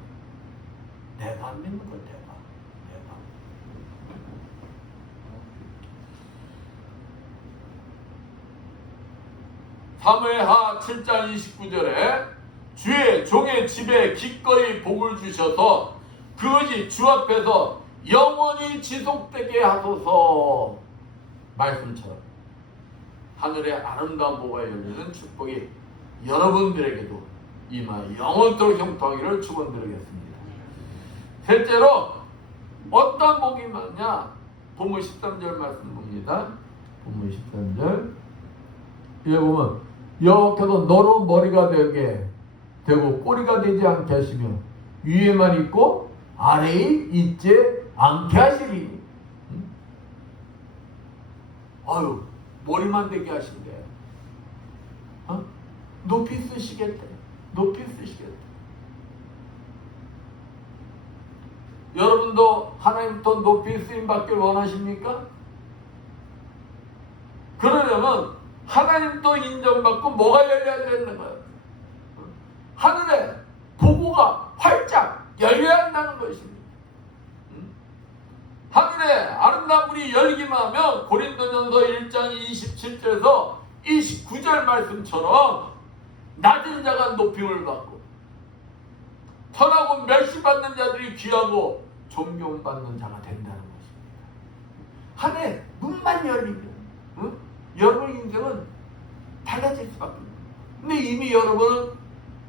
내가 안 믿는 거야. 내가. 사무엘하 7장 29절에 주의 종의 집에 기꺼이 복을 주셔서 그것이 주 앞에서 영원히 지속되게 하소서. 말씀처럼 하늘의 아름다운 복과 열리는 축복이 여러분들에게도 임하여 영원토록 형통하기를 축원드리겠습니다. 셋째로 어떤 복이 많냐? 본문 13절 말씀 봅니다. 본문 13절. 여기 보면 여호와께서 너로 머리가 되고 꼬리가 되지 않게 하시며 위에만 있고 아래에 있지 않게 하시리. 아유, 머리만 되게 하신대. 높이 쓰시겠대. 여러분도 하나님부터 높이 쓰임 받길 원하십니까? 그러려면 하나님도 인정받고 뭐가 열려야 되는 거예요? 하늘에 보고가 활짝 열려야 한다는 것입니다. 하늘에 아름다운 문이 열기만 하면 고린도전서 1장 27절에서 29절 말씀처럼 낮은 자가 높임을 받고 선하고 멸시받는 자들이 귀하고 존경받는 자가 된다는 것입니다. 하늘에 문만 열리면 여러분의 인생은 달라질 수밖에 없어요. 근데 이미 여러분은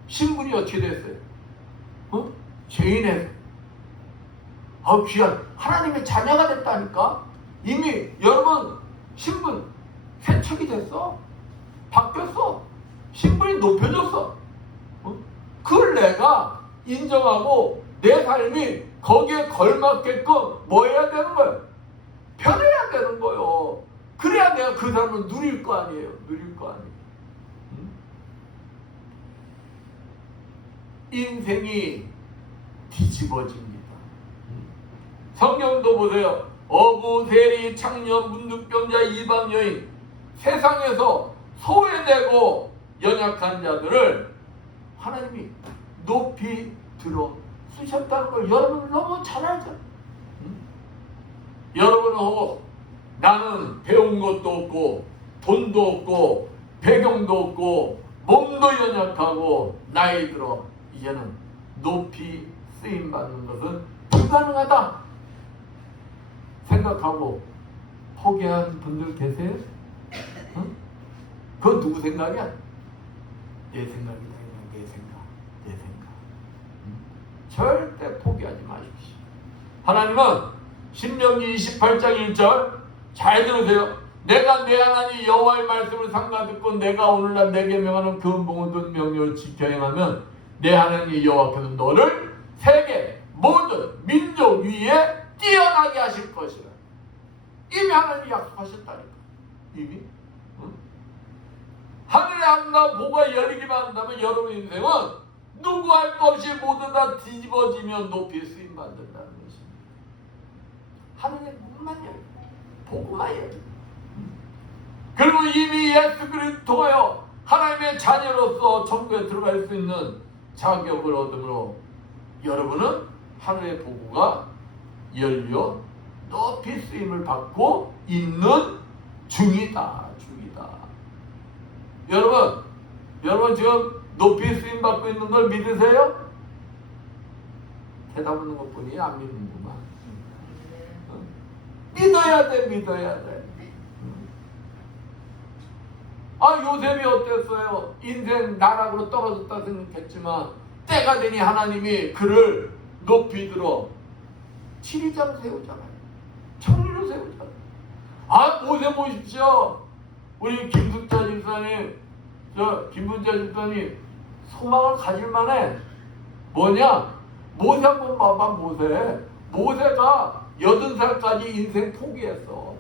신분이 어떻게 됐어요? 죄인에서 귀한 하나님의 자녀가 됐다니까. 이미 여러분 신분 세척이 됐어. 바뀌었어. 신분이 높여졌어. 그걸 내가 인정하고 내 삶이 거기에 걸맞게끔 뭐 해야 되는 거예요? 변해야 되는 거예요. 그래야 내가 그 사람을 누릴 거 아니에요. 인생이 뒤집어집니다. 성경도 보세요. 어부, 세리, 창녀, 문둥병자, 이방 여인, 세상에서 소외되고 연약한 자들을 하나님이 높이 들어 쓰셨다는 걸 여러분 너무 잘 알죠. 여러분은 나는 배운 것도 없고 돈도 없고 배경도 없고 몸도 연약하고 나이 들어 이제는 높이 쓰임 받는 것은 불가능하다 생각하고 포기한 분들 계세요? 그건 누구 생각이야? 내 생각이다. 내 생각. 절대 포기하지 마십시오. 하나님은 신명기 28장 1절 잘 들으세요. 내가 내 하나님 여호와의 말씀을 삼가 듣고 내가 오늘날 내게 명하는 그 모든 명령을 지켜 행하면 내 하나님 여호와께서 너를 세계 모든 민족 위에 뛰어나게 하실 것이라. 이미 하나님이 약속하셨다니까. 이미. 하늘의 아름다운 복과 열리기만 한다면 여러분 인생은 누구 할 것 없이 모두 다 뒤집어지면 높이 쓰임 받는다는 것입니다. 하늘의 문만 열려. 복만 열려. 그리고 이미 예수 그리스도를 통하여 하나님의 자녀로서 천국에 들어갈 수 있는 자격을 얻음으로 여러분은 하늘의 복우가 열려 높이 쓰임을 받고 있는 중이다. 여러분 지금 높이 쓰임 받고 있는 걸 믿으세요? 대답 없는 것뿐이 안 믿는구만. 믿어야 돼, 믿어야 돼. 아, 요셉이 어땠어요? 인생 나락으로 떨어졌다 생각했지만 때가 되니 하나님이 그를 높이 들어 지리자로 세우잖아요. 청리로 세우잖아요. 아, 모세 보십시오. 우리 김숙자 집사님, 김분자 집사님 소망을 가질 만해. 뭐냐? 모세 한번 봐봐. 모세가 80살까지 인생 포기했어.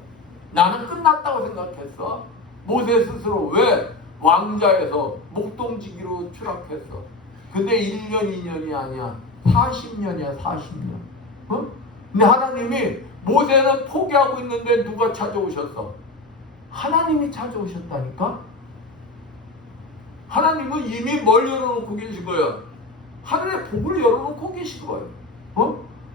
나는 끝났다고 생각했어. 모세 스스로. 왜? 왕자에서 목동지기로 추락했어. 근데 1년 2년이 아니야. 40년이야 40년. 어? 근데 하나님이 모세는 포기하고 있는데 누가 찾아오셨어? 하나님이 찾아오셨다니까? 하나님은 이미 뭘 열어놓고 계신 거예요? 하늘의 복을 열어놓고 계신 거예요.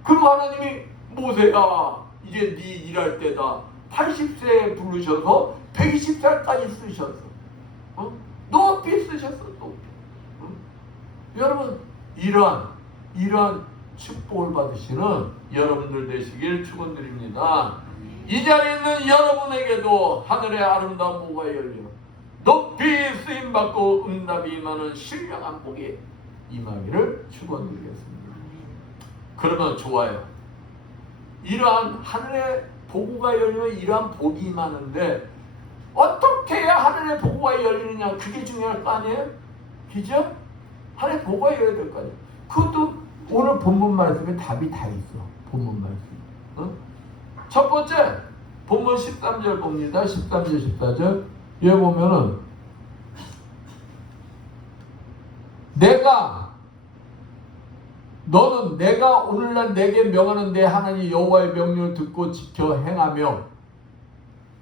그리고 하나님이 모세야 이제 네 일할 때다. 80세에 부르셔서 120살까지 쓰셨어. 높이 쓰셨어. 높이. 여러분 이러한 축복을 받으시는 여러분들 되시길 축원드립니다. 이 자리에 있는 여러분에게도 하늘의 아름다운 복이 열려 높이 쓰임받고 응답이 임하는 신령한 복이 임하기를 축원드리겠습니다. 그러면 좋아요. 이러한 하늘의 보고가 열리면 이러한 복이 임하는데 어떻게 해야 하늘의 보고가 열리느냐, 그게 중요할 거 아니에요? 그죠? 하늘의 보고가 열려야 될 거 아니에요? 그것도 오늘 본문 말씀에 답이 다 있어. 본문 말씀. 첫 번째 본문 13절 봅니다. 13절 14절. 여기 보면은 너는 내가 오늘날 내게 명하는 내 하나님 여호와의 명령을 듣고 지켜 행하며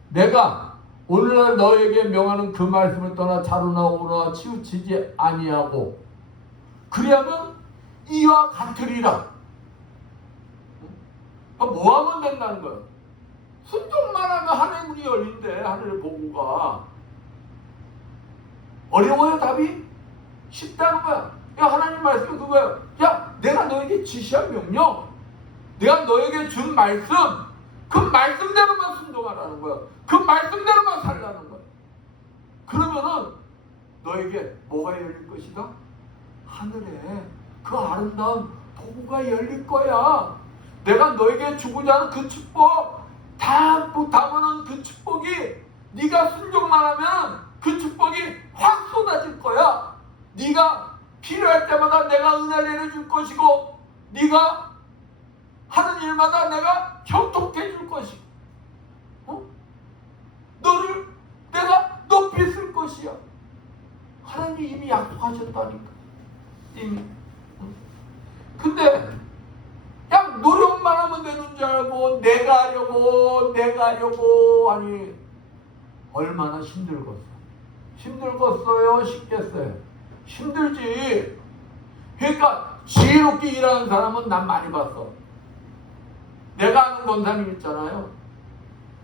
내가 오늘날 너에게 명하는 그 말씀을 떠나 자루나 오나 치우치지 아니하고 그리하면 이와 같으리라. 뭐 하면 된다는 거야? 순종만 하면 하늘의 문이 열린대. 하늘의 보고가. 어려워요 답이? 쉽다는 거야. 야, 하나님 말씀은 그거야. 야, 내가 너에게 지시한 명령, 내가 너에게 준 말씀, 그 말씀대로만 순종하라는 거야. 그 말씀대로만 살라는 거야. 그러면은 너에게 뭐가 열릴 것이다? 하늘에 그 아름다운 보고가 열릴 거야. 내가 너에게 주고자 하는 그 축복, 담아놓은 그 축복이 네가 순종만 하면 그 축복이 확 쏟아질 거야. 네가 필요할 때마다 내가 은혜를 내려줄 것이고 네가 하는 일마다 내가 형통해 줄 것이고 너를 내가 높이 쓸 것이야. 하나님이 이미 약속하셨다니까. 이미. 근데 그냥 노력만 하면 되는 줄 알고 내가 하려고 아니 얼마나 힘들겠어. 힘들겠어요? 쉽겠어요? 힘들지. 그러니까 지혜롭게 일하는 사람은 난 많이 봤어. 내가 아는 권사님 있잖아요.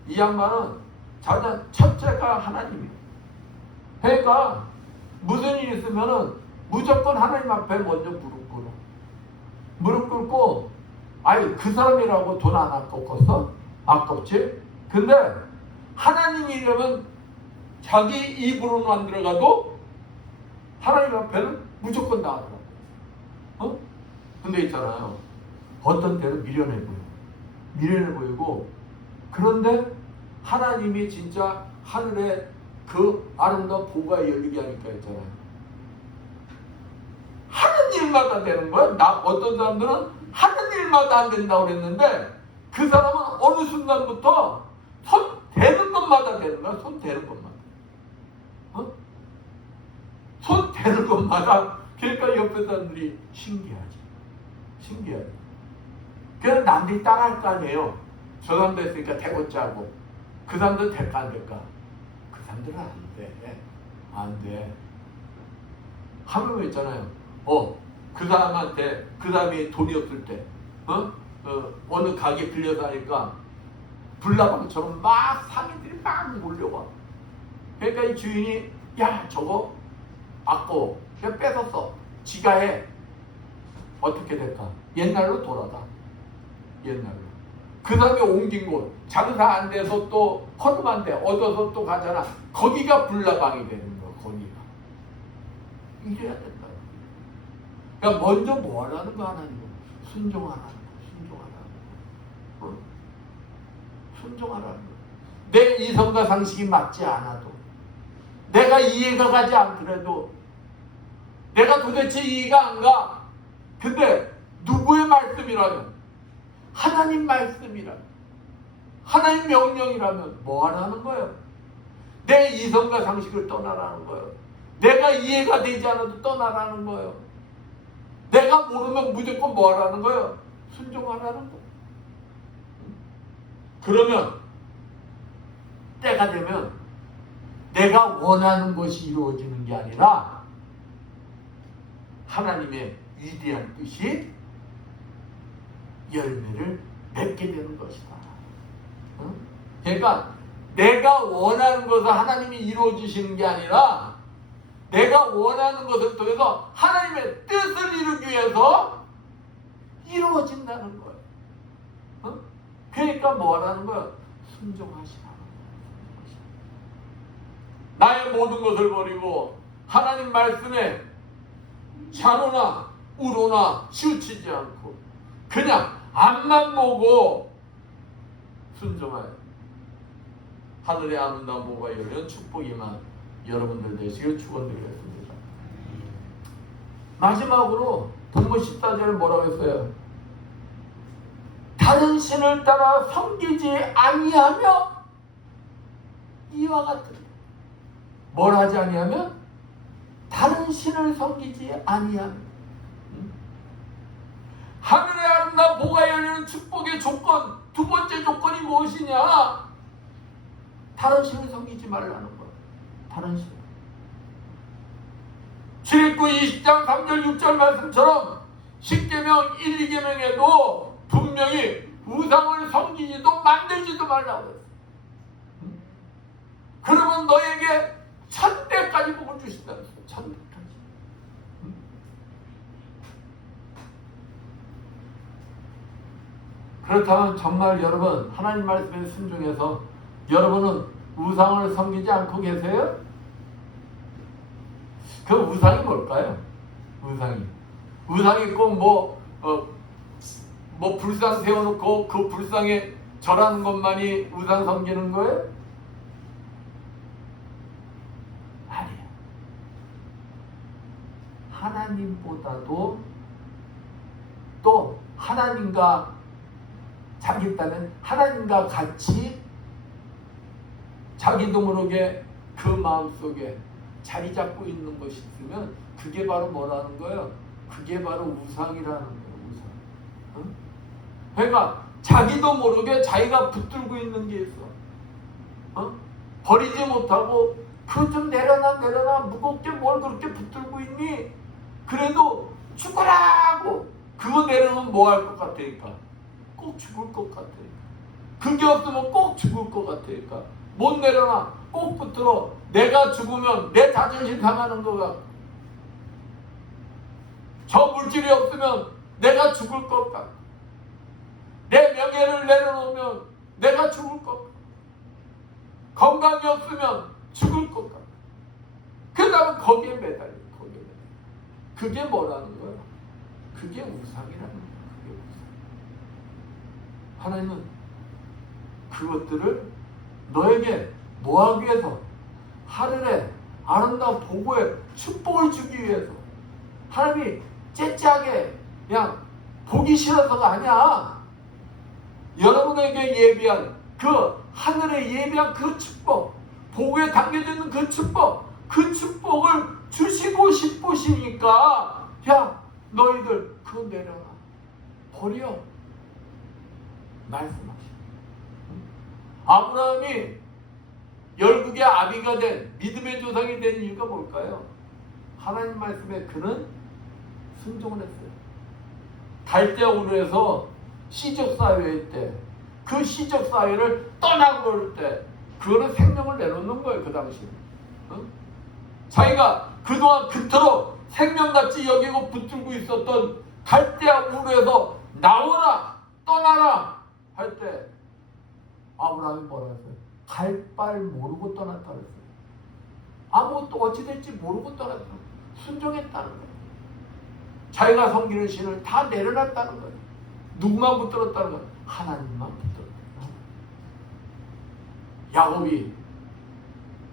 이 양반은 자자 첫째가 하나님이에요. 그러니까 무슨 일 있으면은 무조건 하나님 앞에 먼저 무릎 꿇고 아니 그 사람이라고 돈 안 아깝겠어? 아깝지? 근데 하나님 이러면 자기 입으로는 안 들어가도 하나님 앞에는 무조건 나가더라고. 근데 있잖아요. 어떤 때는 미련해 보이고 그런데 하나님이 진짜 하늘에 그 아름다운 보가 열리게 하니까 있잖아요. 하는 일마다 되는 거야. 어떤 사람들은 하는 일마다 안 된다고 그랬는데 그 사람은 어느 순간부터 손 대는 것마다 되는 거야. 손 대는 것마다. 손 대는 것마다. 그러니까 옆에 사람들이 신기하지. 그래서 남들이 따라할 거 아니에요. 저 사람 됐으니까 대고짜 하고 그 사람들 될까 안 될까? 그 사람들은 안 돼. 하면 있잖아요. 그 사람한테 그 사람이 돈이 없을 때 어느 가게 빌려서 하니까 불나방처럼 막 상인들이 막 몰려와. 그러니까 이 주인이 야 저거 악고 그냥 뺏었어. 지가 해. 어떻게 될까? 옛날로 돌아가. 옛날로. 그 다음에 옮긴 곳 장사 안 돼서 또 허름한 데 얻어서 또 가잖아. 거기가 불나방이 되는 거야. 거기가. 이래야 된다. 그러니까 먼저 뭐 하라는 거 하나님? 순종하라는 거. 순종하라는 거. 순종하라는 거. 내 이성과 상식이 맞지 않아도, 내가 이해가 가지 않더라도, 내가 도대체 이해가 안 가. 근데 누구의 말씀이라면, 하나님 말씀이라면, 하나님 명령이라면 뭐 하라는 거예요? 내 이성과 상식을 떠나라는 거예요. 내가 이해가 되지 않아도 떠나라는 거예요. 내가 모르면 무조건 뭐 하라는 거예요? 순종하라는 거. 그러면 때가 되면 내가 원하는 것이 이루어지는 게 아니라 하나님의 위대한 뜻이 열매를 맺게 되는 것이다. 그러니까 내가 원하는 것을 하나님이 이루어주시는 게 아니라 내가 원하는 것을 통해서 하나님의 뜻을 이루기 위해서 이루어진다는 거예요. 그러니까 뭐 하라는 거야? 순종하시라는 거예요. 나의 모든 것을 버리고 하나님 말씀에 좌로나 우로나 치우치지 않고 그냥 앞만 보고 순종하여 하늘의 아름다운 복과 열려는 축복이만 여러분들 되시길 축원드리겠습니다. 마지막으로 본문 14절에 뭐라고 했어요? 다른 신을 따라 섬기지 아니하며 이와 같은 뭘 하지 아니하면 다른 신을 섬기지 아니하며 하늘의 아름다운 복과 열리는 축복의 조건 두 번째 조건이 무엇이냐? 다른 신을 섬기지 말라는 거야. 다른 신. 출애굽 20장 3절 6절 말씀처럼 10계명 1, 2계명에도 분명히 우상을 섬기지도 만들지도 말라고 했어. 그러면 너에게 1000배까지 복을 주신다고 했어. 1000배까지. 그렇다면 정말 여러분 하나님 말씀에 순종해서 여러분은 우상을 섬기지 않고 계세요? 그 우상이 뭘까요? 우상이 꼭 뭐 불상 세워놓고 그 불상에 절하는 것만이 우상 섬기는 거예요? 아니에요. 하나님보다도 또 하나님과 자기 딴은 하나님과 같이 자기도 모르게 그 마음속에 자리 잡고 있는 것이 있으면 그게 바로 뭐라는 거예요? 그게 바로 우상이라는 거예요. 우상. 응? 그러니까 자기도 모르게 자기가 붙들고 있는 게 있어. 버리지 못하고 그거 좀 내려놔 무겁게 뭘 그렇게 붙들고 있니? 그래도 죽으라고 그거 내려놓으면 뭐 할 것 같으니까? 꼭 죽을 것 같으니까. 그게 없으면 꼭 죽을 것 같으니까 못 내려놔. 꼭 붙들어. 내가 죽으면 내 자존심 상하는 것 같고 저 물질이 없으면 내가 죽을 것 같고 내 명예를 내려놓으면 내가 죽을 것 같고 건강이 없으면 죽을 것 같고 그 다음에 거기에 매달려. 그게 뭐라는 거야? 그게 우상이라는 거야. 그게 우상. 하나님은 그것들을 너에게 뭐하기 위해서? 하늘에 아름다운 보고의 축복을 주기 위해서. 하나님이 째째하게 그냥 보기 싫어서가 아니야. 여러분에게 예비한 그 하늘에 예비한 그 축복, 보고에 담겨져 있는 그 축복을 주시고 싶으시니까 야 너희들 그거 내려놔. 버려. 말씀하시오. 아브라함이 열국의 아비가 된 믿음의 조상이 된 이유가 뭘까요? 하나님 말씀에 그는 순종을 했어요. 갈대아우르에서 시적사회일 때 그 시적사회를 떠나고 그럴 때 그거는 생명을 내놓는 거예요. 그 당시 자기가 그동안 그토록 생명같이 여기고 붙들고 있었던 갈대아 우르에서 나오라, 떠나라 할 때 아브라함이 뭐라 했어요? 갈 바를 모르고 떠났다 그랬어요. 아무것도 어찌 될지 모르고 떠났다. 순종했다는 거예요. 자기가 섬기는 신을 다 내려놨다는 거예요. 누구만 붙들었다는 거예요? 하나님만 붙들었다는 거예요. 야곱이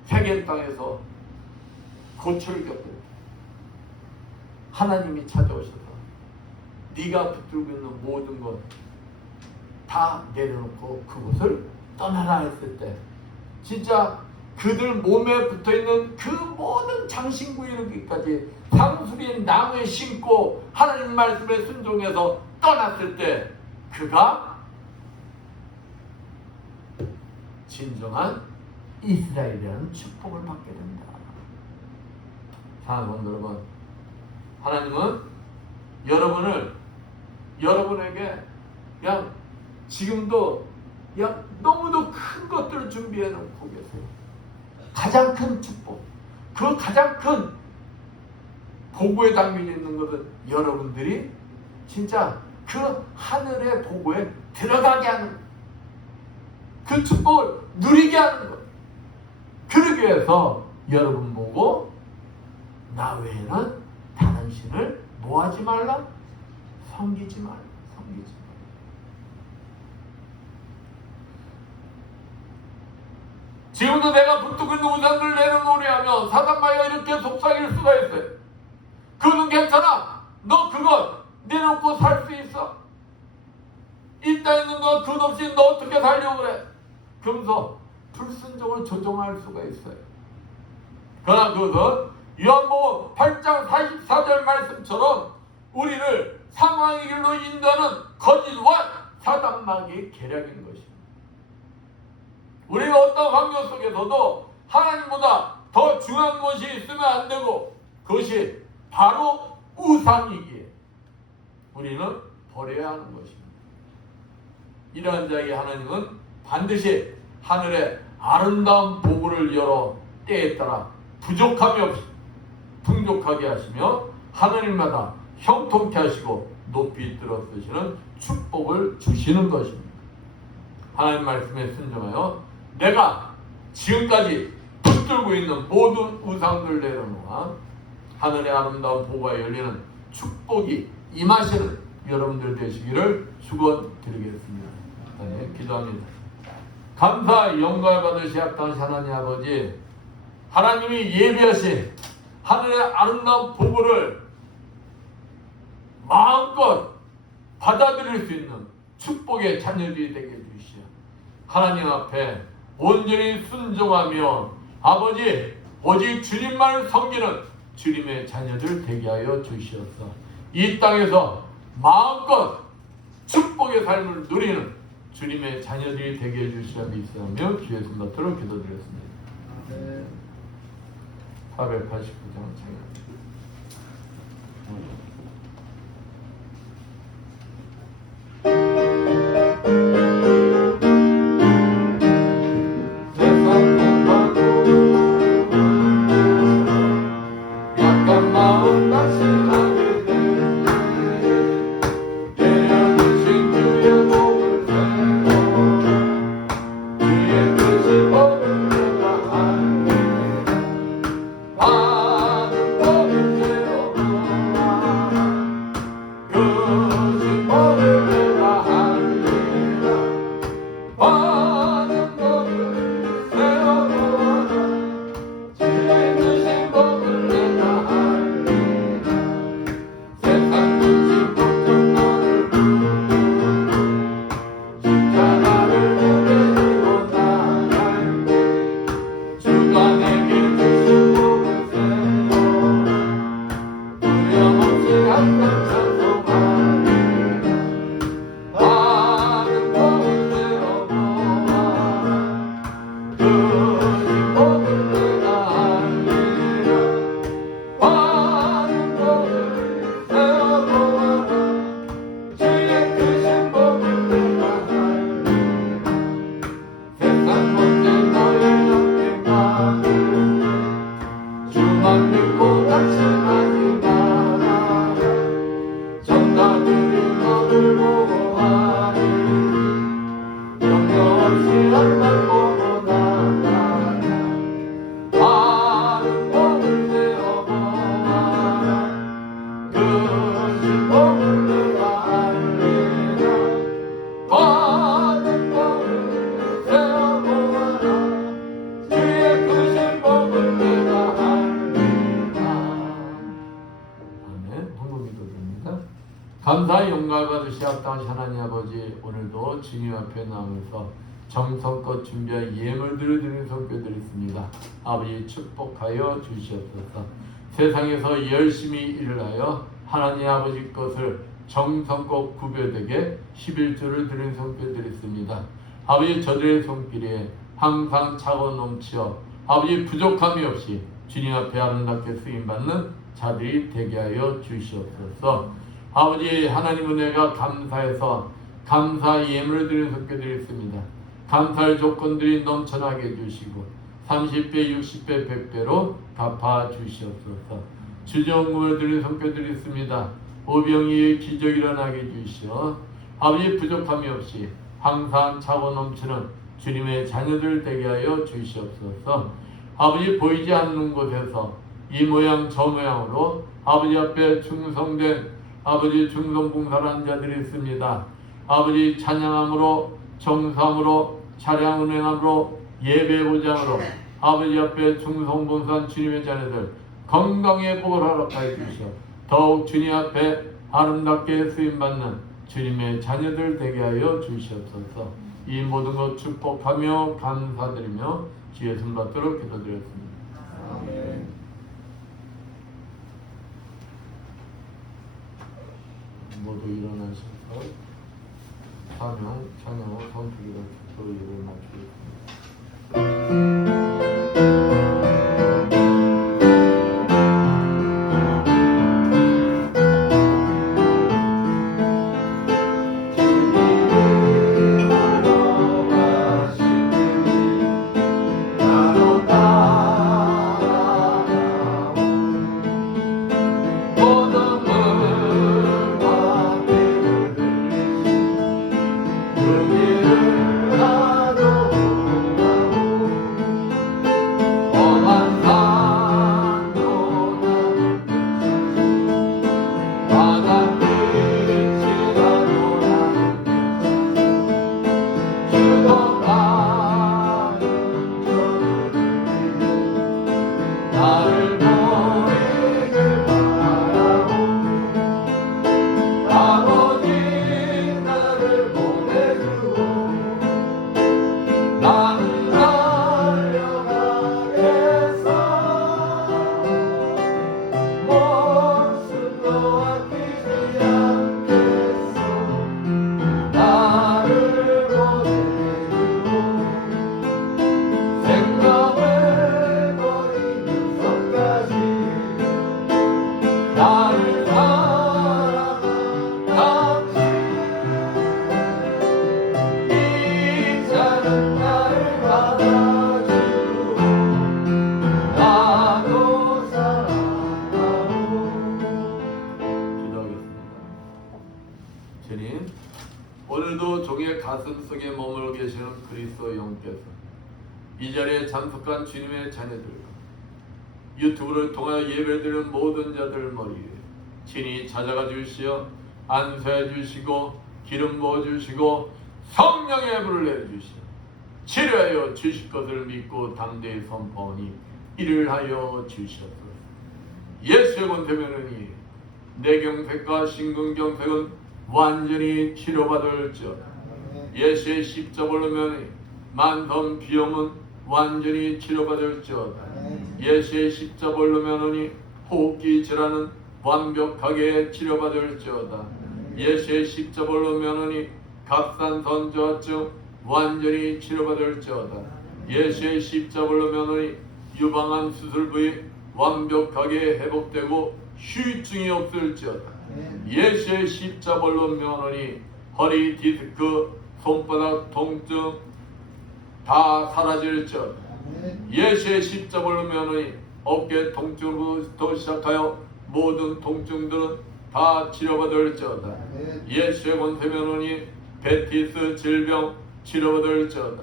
세겜 땅에서 고초를 겪을 때 하나님이 찾아오셔서 네가 붙들고 있는 모든 것 다 내려놓고 그곳을 떠나라 했을 때 진짜 그들 몸에 붙어있는 그 모든 장신구 이루기까지 상수리인 나무에 심고 하나님 말씀에 순종해서 떠났을 때 그가 진정한 이스라엘이라는 축복을 받게 됩니다. 사랑하는 여러분, 하나님은 여러분에게 그냥 지금도 그냥 너무도 큰 것들을 준비해 놓고 계세요. 가장 큰 축복, 그 가장 큰 보고에 담겨 있는 것은 여러분들이 진짜 그 하늘의 보고에 들어가게 하는, 그 축복을 누리게 하는 것. 그러기 위해서 여러분 보고 나 외에는 다른 신을 뭐하지 말라? 섬기지 말라. 섬기지 말라. 지금도 내가 붙들고 있는 우상을 내려놓으려 하면 사단마귀가 이렇게 속삭일 수가 있어요. 그거는 괜찮아. 너 그거 내놓고 살 수 있어. 이 땅에 있는 거 그것 없이 너 어떻게 살려고 그래? 그러면서 불순종을 조종할 수가 있어요. 그러나 그것은 요한복음 8장 44절 말씀처럼 우리를 사망의 길로 인도하는 거짓와 사단마귀의 계략인 것입니다. 우리가 어떤 환경 속에서도 하나님보다 더 중요한 것이 있으면 안 되고 그것이 바로 우상이기에 우리는 버려야 하는 것입니다. 이러한 자에게 하나님은 반드시 하늘의 아름다운 보고를 열어 때에 따라 부족함이 없이 풍족하게 하시며 하늘마다 형통케 하시고 높이 들어 쓰시는 축복을 주시는 것입니다. 하나님 말씀에 순종하여 내가 지금까지 붙들고 있는 모든 우상들 내려놓아 하늘의 아름다운 보고가 열리는 축복이 임하시는 여러분들 되시기를 축원드리겠습니다. 네, 기도합니다. 감사 영광을 받으시 합당하신 하나님 아버지, 하나님이 예비하신 하늘의 아름다운 보고를 마음껏 받아들일 수 있는 축복의 자녀들이 되게 해주시오. 하나님 앞에 온전히 순종하며 아버지 오직 주님만을 섬기는 주님의 자녀들 되게 하여 주시옵소서. 이 땅에서 마음껏 축복의 삶을 누리는 주님의 자녀들이 되게 해주시라 믿사오며 주의 손받들어 기도드렸습니다. 489장 찬양. 감사 영광을 받으시 합당하신 하나님 아버지, 오늘도 주님 앞에 나오면서 정성껏 준비한 예물들을 드리는 손길드렸습니다. 아버지 축복하여 주시옵소서. 세상에서 열심히 일을 하여 하나님 아버지 것을 정성껏 구별되게 11조를 드리는 손길드렸습니다. 아버지 저들의 손길에 항상 차고 넘치어 아버지 부족함이 없이 주님 앞에 아름답게 쓰임받는 자들이 되게 하여 주시옵소서. 아버지 하나님 은혜가 감사해서 감사 예물을 드리는 손길드렸습니다. 감사할 조건들이 넘쳐나게 해주시고 30배, 60배, 100배로 갚아 주시옵소서. 주정금을 드리는 손길드렸습니다. 오병이의 기적이 일어나게 해주시어 아버지 부족함이 없이 항상 차고 넘치는 주님의 자녀들 되게 하여 주시옵소서. 아버지 보이지 않는 곳에서 이 모양 저 모양으로 아버지 앞에 충성된 아버지 충성봉사한 자들이 있습니다. 아버지 찬양함으로 정삼으로 차량 운행함으로 예배 보장으로 아버지 앞에 충성봉사한 주님의 자녀들 건강의 복을 허락하여 주시오. 더욱 주님 앞에 아름답게 쓰임받는 주님의 자녀들 되게 하여 주시옵소서. 이 모든 것 축복하며 감사드리며 주의 손 받도록 기도드렸습니다. 아멘. 모두 일어나셔서 사명, 찬양으로 선투기를 또 예를 마치겠습니다. 오늘도 종의 가슴 속에 머물러 계시는 그리스도 영께서 이 자리에 참석한 주님의 자녀들과 유튜브를 통하여 예배드리는 모든 자들 머리에 친히 찾아가 주시어 안수해 주시고 기름 부어 주시고 성령의 불을 내주시어 치료하여 주실 것을 믿고 담대히 선포하니 이를 하여 주시옵소서. 예수의 권세면은이 뇌경색과 심근경색은 완전히 치료받을지어다. 예수의 십자벌로면이 만성 비염은 완전히 치료받을지어다. 예수의 십자벌로면이 호흡기 질환은 완벽하게 치료받을지어다. 예수의 십자벌로면이 갑상선저하증 완전히 치료받을지어다. 예수의 십자벌로면이 유방암 수술 부위 완벽하게 회복되고 후유증이 없을지어다. 예수의 십자벌로 면허니 허리 디스크 손바닥 통증 다 사라질지어다. 예수의 십자벌로 면허니 어깨 통증부터 시작하여 모든 통증들은 다 치료받을지어다. 예수의 권세 면허니 베티스 질병 치료받을지어다.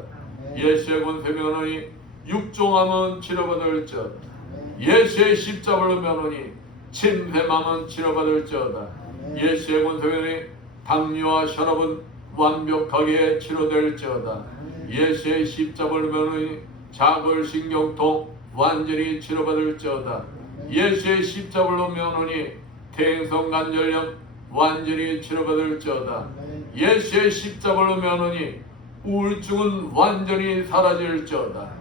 예수의 권세 면허니 육종암은 치료받을지어다. 예수의 십자벌로 면허니 침샘암은 치료받을지어다. 예수의 권세면이 당뇨와 혈압은 완벽하게 치료될지어다. 예수의 십자벌로 면허니 자골신경통 완전히 치료받을지어다. 예수의 십자벌로 면허니 태행성관절염 완전히 치료받을지어다. 예수의 십자가로 면하니 우울증은 완전히 사라질지어다.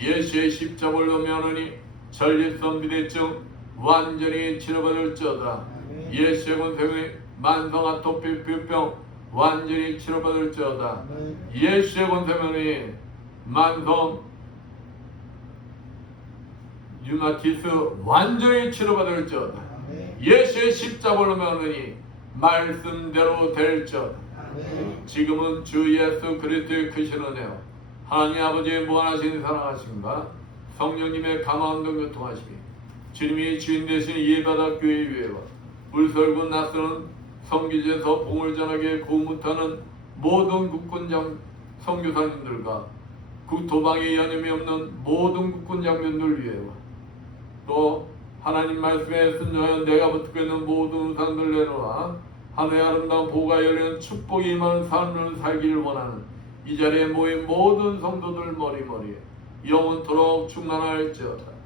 예수의 십자가로 면하니 전립선 비대증 완전히 치료받을지어다. 예수의 권세에 만성 아토피 피부병 완전히 치료받을지어다. 예수의 권세면이 만성 류마티스 완전히 치료받을지어다. 예수의 십자가로 면하니 말씀대로 될지어다. 지금은 주 예수 그리스도의 크신 은혜요 하나님 아버지의 무한하신 사랑하심과 성령님의 감화운동 교통하심이 주님이 주인 대신 예바다 교회 위에와 울설군 낯서는 성기지에서 복음을 전하게 고무타는 모든 국군장 선교사님들과 도방에 연임이 없는 모든 국군 장병들 위에와 또 하나님 말씀에 순종하여 내가 붙들고 있는 모든 우상들 내놓아 하늘의 아름다운 보가 열리는 축복이 임하는 삶을 살기를 원하는 이 자리에 모인 모든 성도들 머리머리에 영원토록 충만할지어다.